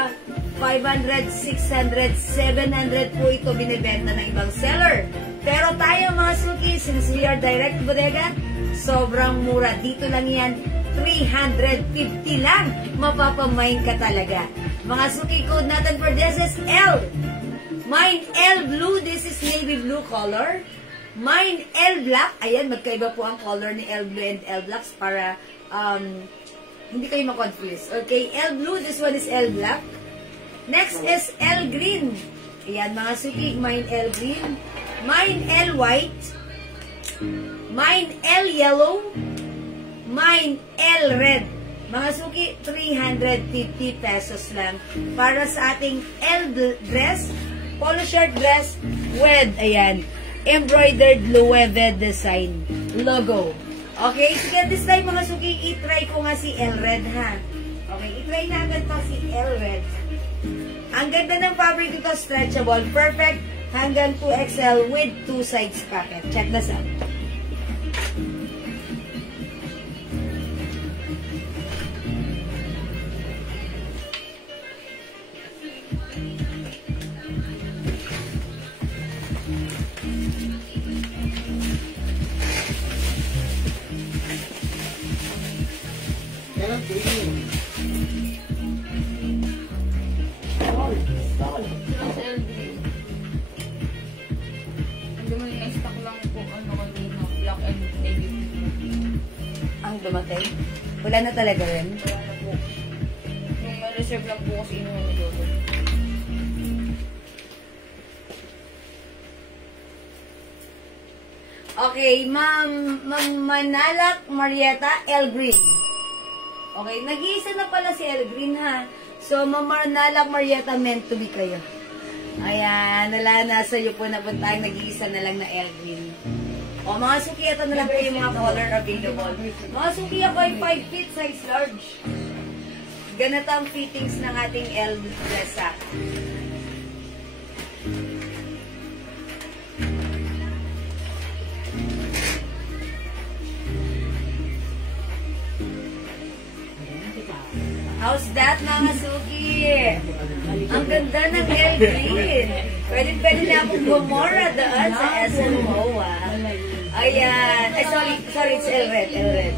500, 600, 700 po ito binibenta ng ibang seller. Pero tayo mga suki, since we are direct bodega, sobrang mura. Dito lang yan, 350 lang. Mapapamain ka talaga. Mga suki, code natin for this is L. Mine L blue, this is navy blue color. Mine L black, ayan, magkaiba po ang color ni L blue and L blacks para hindi kayo ma-confuse. Okay, L blue, this one is L black. Next is L green. Ayan, mga suki, mine L green. Mine L white. Mine L yellow, mine L red. Mga suki, 350 pesos lang para sa ating L dress, polo shirt dress with, ayan, embroidered Loewe design logo. Okay, sige, this time mga suki, i-try ko nga si L red, ha? Okay, i-try natin pa si L red. Ang ganda ng fabric nito, stretchable, perfect hanggang 2XL with 2 sides pocket. Check this out. Kailan po yun? Hindi mo yung stock lang po, ano kanina, black and navy. Ang dumatay. Wala na talaga rin. Wala na po. Yung reserve lang po kasi inuha ni Dodo. Okay, Ma'am Manalak Marieta L. Green. Okay, nag-iisa na pala si L. Green, ha? So, Ma'am Manalak Marieta, meant to be kayo. Ayan, nasa iyo po na punta, nag-iisa na lang na L. Green. O, mga suki, ito na lang po yung mga color available. Mga suki, ako ay 5 feet, size large. Ganito ang fittings ng ating L dress, ha? How's that, mga suki? Ang ganda ng L Green. Pwede na akong gumora doon sa SM MOA. Ayan. Ay, sorry, it's L Red, L Red.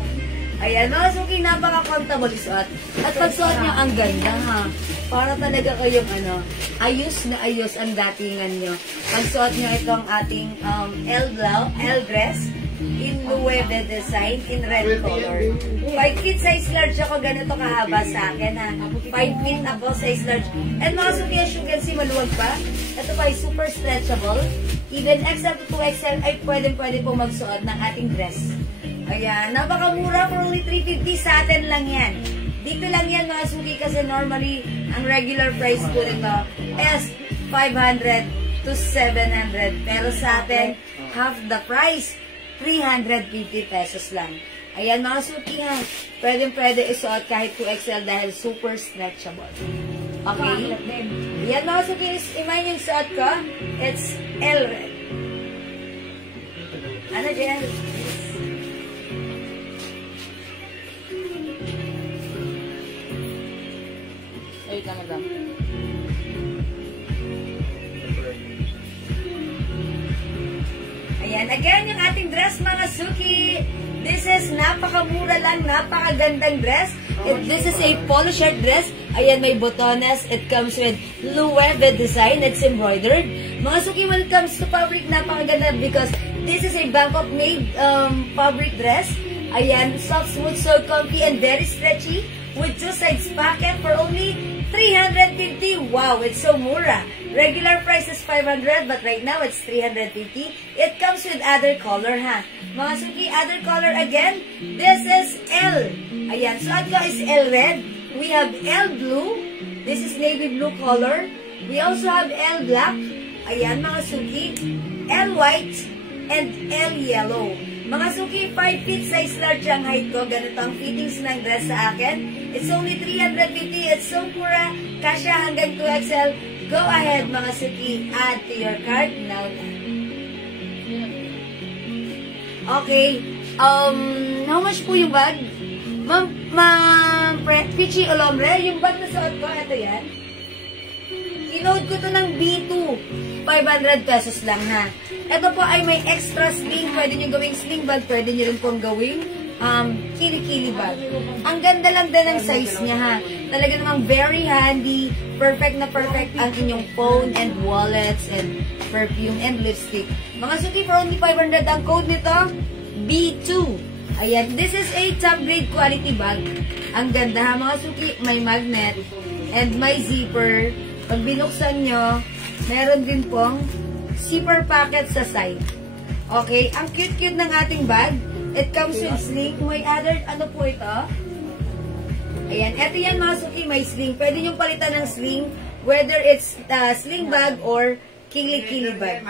Ayan, mga suki, napaka-comfortable isuot. At pagsuot nyo, ang ganda, ha? Para talaga kayong, ayos na ayos ang datingan nyo. Pagsuot nyo itong ating L dress, in Loewe design, in red color. 5 feet size large ako, ganito kahaba sa akin, ha. 5 feet ako, size large. And mga suki, as you can see, maluwag pa. Ito pa ay super stretchable. Even XL to 2XL ay pwede po magsuot ng ating dress. Ayan, napakamura, for only 350 sa atin lang yan. Dito lang yan, mga suki, kasi normally, ang regular price po nito is 500 to 700. Pero sa atin, half the price, 350 pesos lang. Ayan, mga suki, ha. Pwede isuot kahit 2XL dahil super stretchable. Okay? Ayan, mga suki, imagine yung suot ko. It's L red. Ano dyan? Ayun na, madam. Ayan, again, yung ating dress, mga suki. This is napakamura lang, napakagandang dress. This is a polo shirt dress. Ayan, may botones. It comes with Loewe design. It's embroidered. Mga suki, when it comes to fabric, napakaganda because this is a Bangkok-made fabric dress. Ayan, soft, smooth, so comfy, and very stretchy with 2 sides pocket for only 350. Wow, it's so mura. Regular price is 500, but right now it's 350. It comes with other color, ha? Mga suki, other color again. This is L. Ayan, so ito is L red. We have L blue. This is navy blue color. We also have L black. Ayan, mga suki. L white and L yellow. Mga suki, 5 feet size large ang height ko. Ganito ang fittings ng dress sa akin. It's only 350. It's so mura. Kasya hanggang 2XL. Go ahead, mga suki. Add to your cart now. Okay. How much po yung bag? Pichi Olombre, yung bag na suot ko, ito yan. Kinode ko to ng B2. 500 pesos lang, ha. Ito po ay may extra sling. Pwede nyo gawing sling bag. Pwede nyo rin pong gawing kili-kili bag. Ang ganda lang din ng size niya, ha. Talaga namang very handy. Perfect na perfect ang inyong phone and wallets and perfume and lipstick. Mga suki, for only 500 ang code nito, B2. Ayan, this is a top grade quality bag. Ang ganda, ha, mga suki. May magnet and may zipper. Pag binuksan nyo, meron din pong zipper pocket sa side. Okay, ang cute-cute ng ating bag. It comes with sling. May other, ano po ito? Ayan, eto yan mga suki, may sling. Pwede nyo palitan ng sling, whether it's sling bag or kili-kili bag.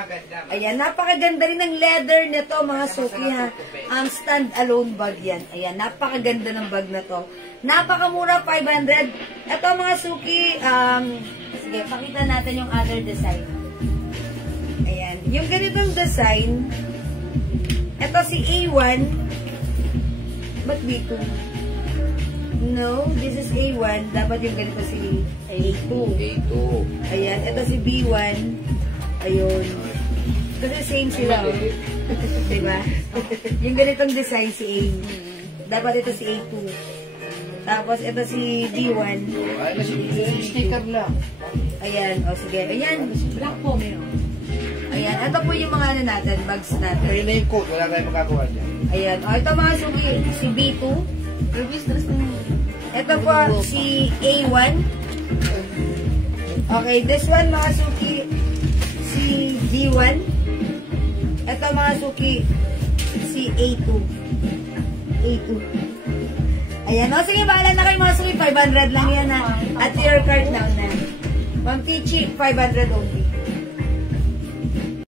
Ayan, napakaganda rin ng leather nito mga suki ha. Ang stand-alone bag yan. Ayan, napakaganda ng bag na to. Napakamura, 500. Ito mga suki, sige, pakita natin yung other design. Ayan, yung ganitong design, ito si A1. Ba't B2? No, this is A1. Dapat yung ganito si A2. A2. Ayan, ito si B1. Ayun. Kasi same sila. Oh. Diba? Yung ganitong design si A. Dapat ito si A2. Tapos ito si B1. Ay, kasi sticker lang. Ayan, o sige. Ayan, black po meron. Ayan, ito po yung mga ano natin, bags natin. Ayun na yung code. Wala tayong magkakawa dyan. Ayan, o ito mga suki, si B2. Ito po si A1. Okay, this one mga suki, si G1. Ito mga suki, si A2. A2. Ayan, o sige, bahala na kayo mga suki, 500 lang yan ha. At your card now na. Ma'am Kichi, 500 only.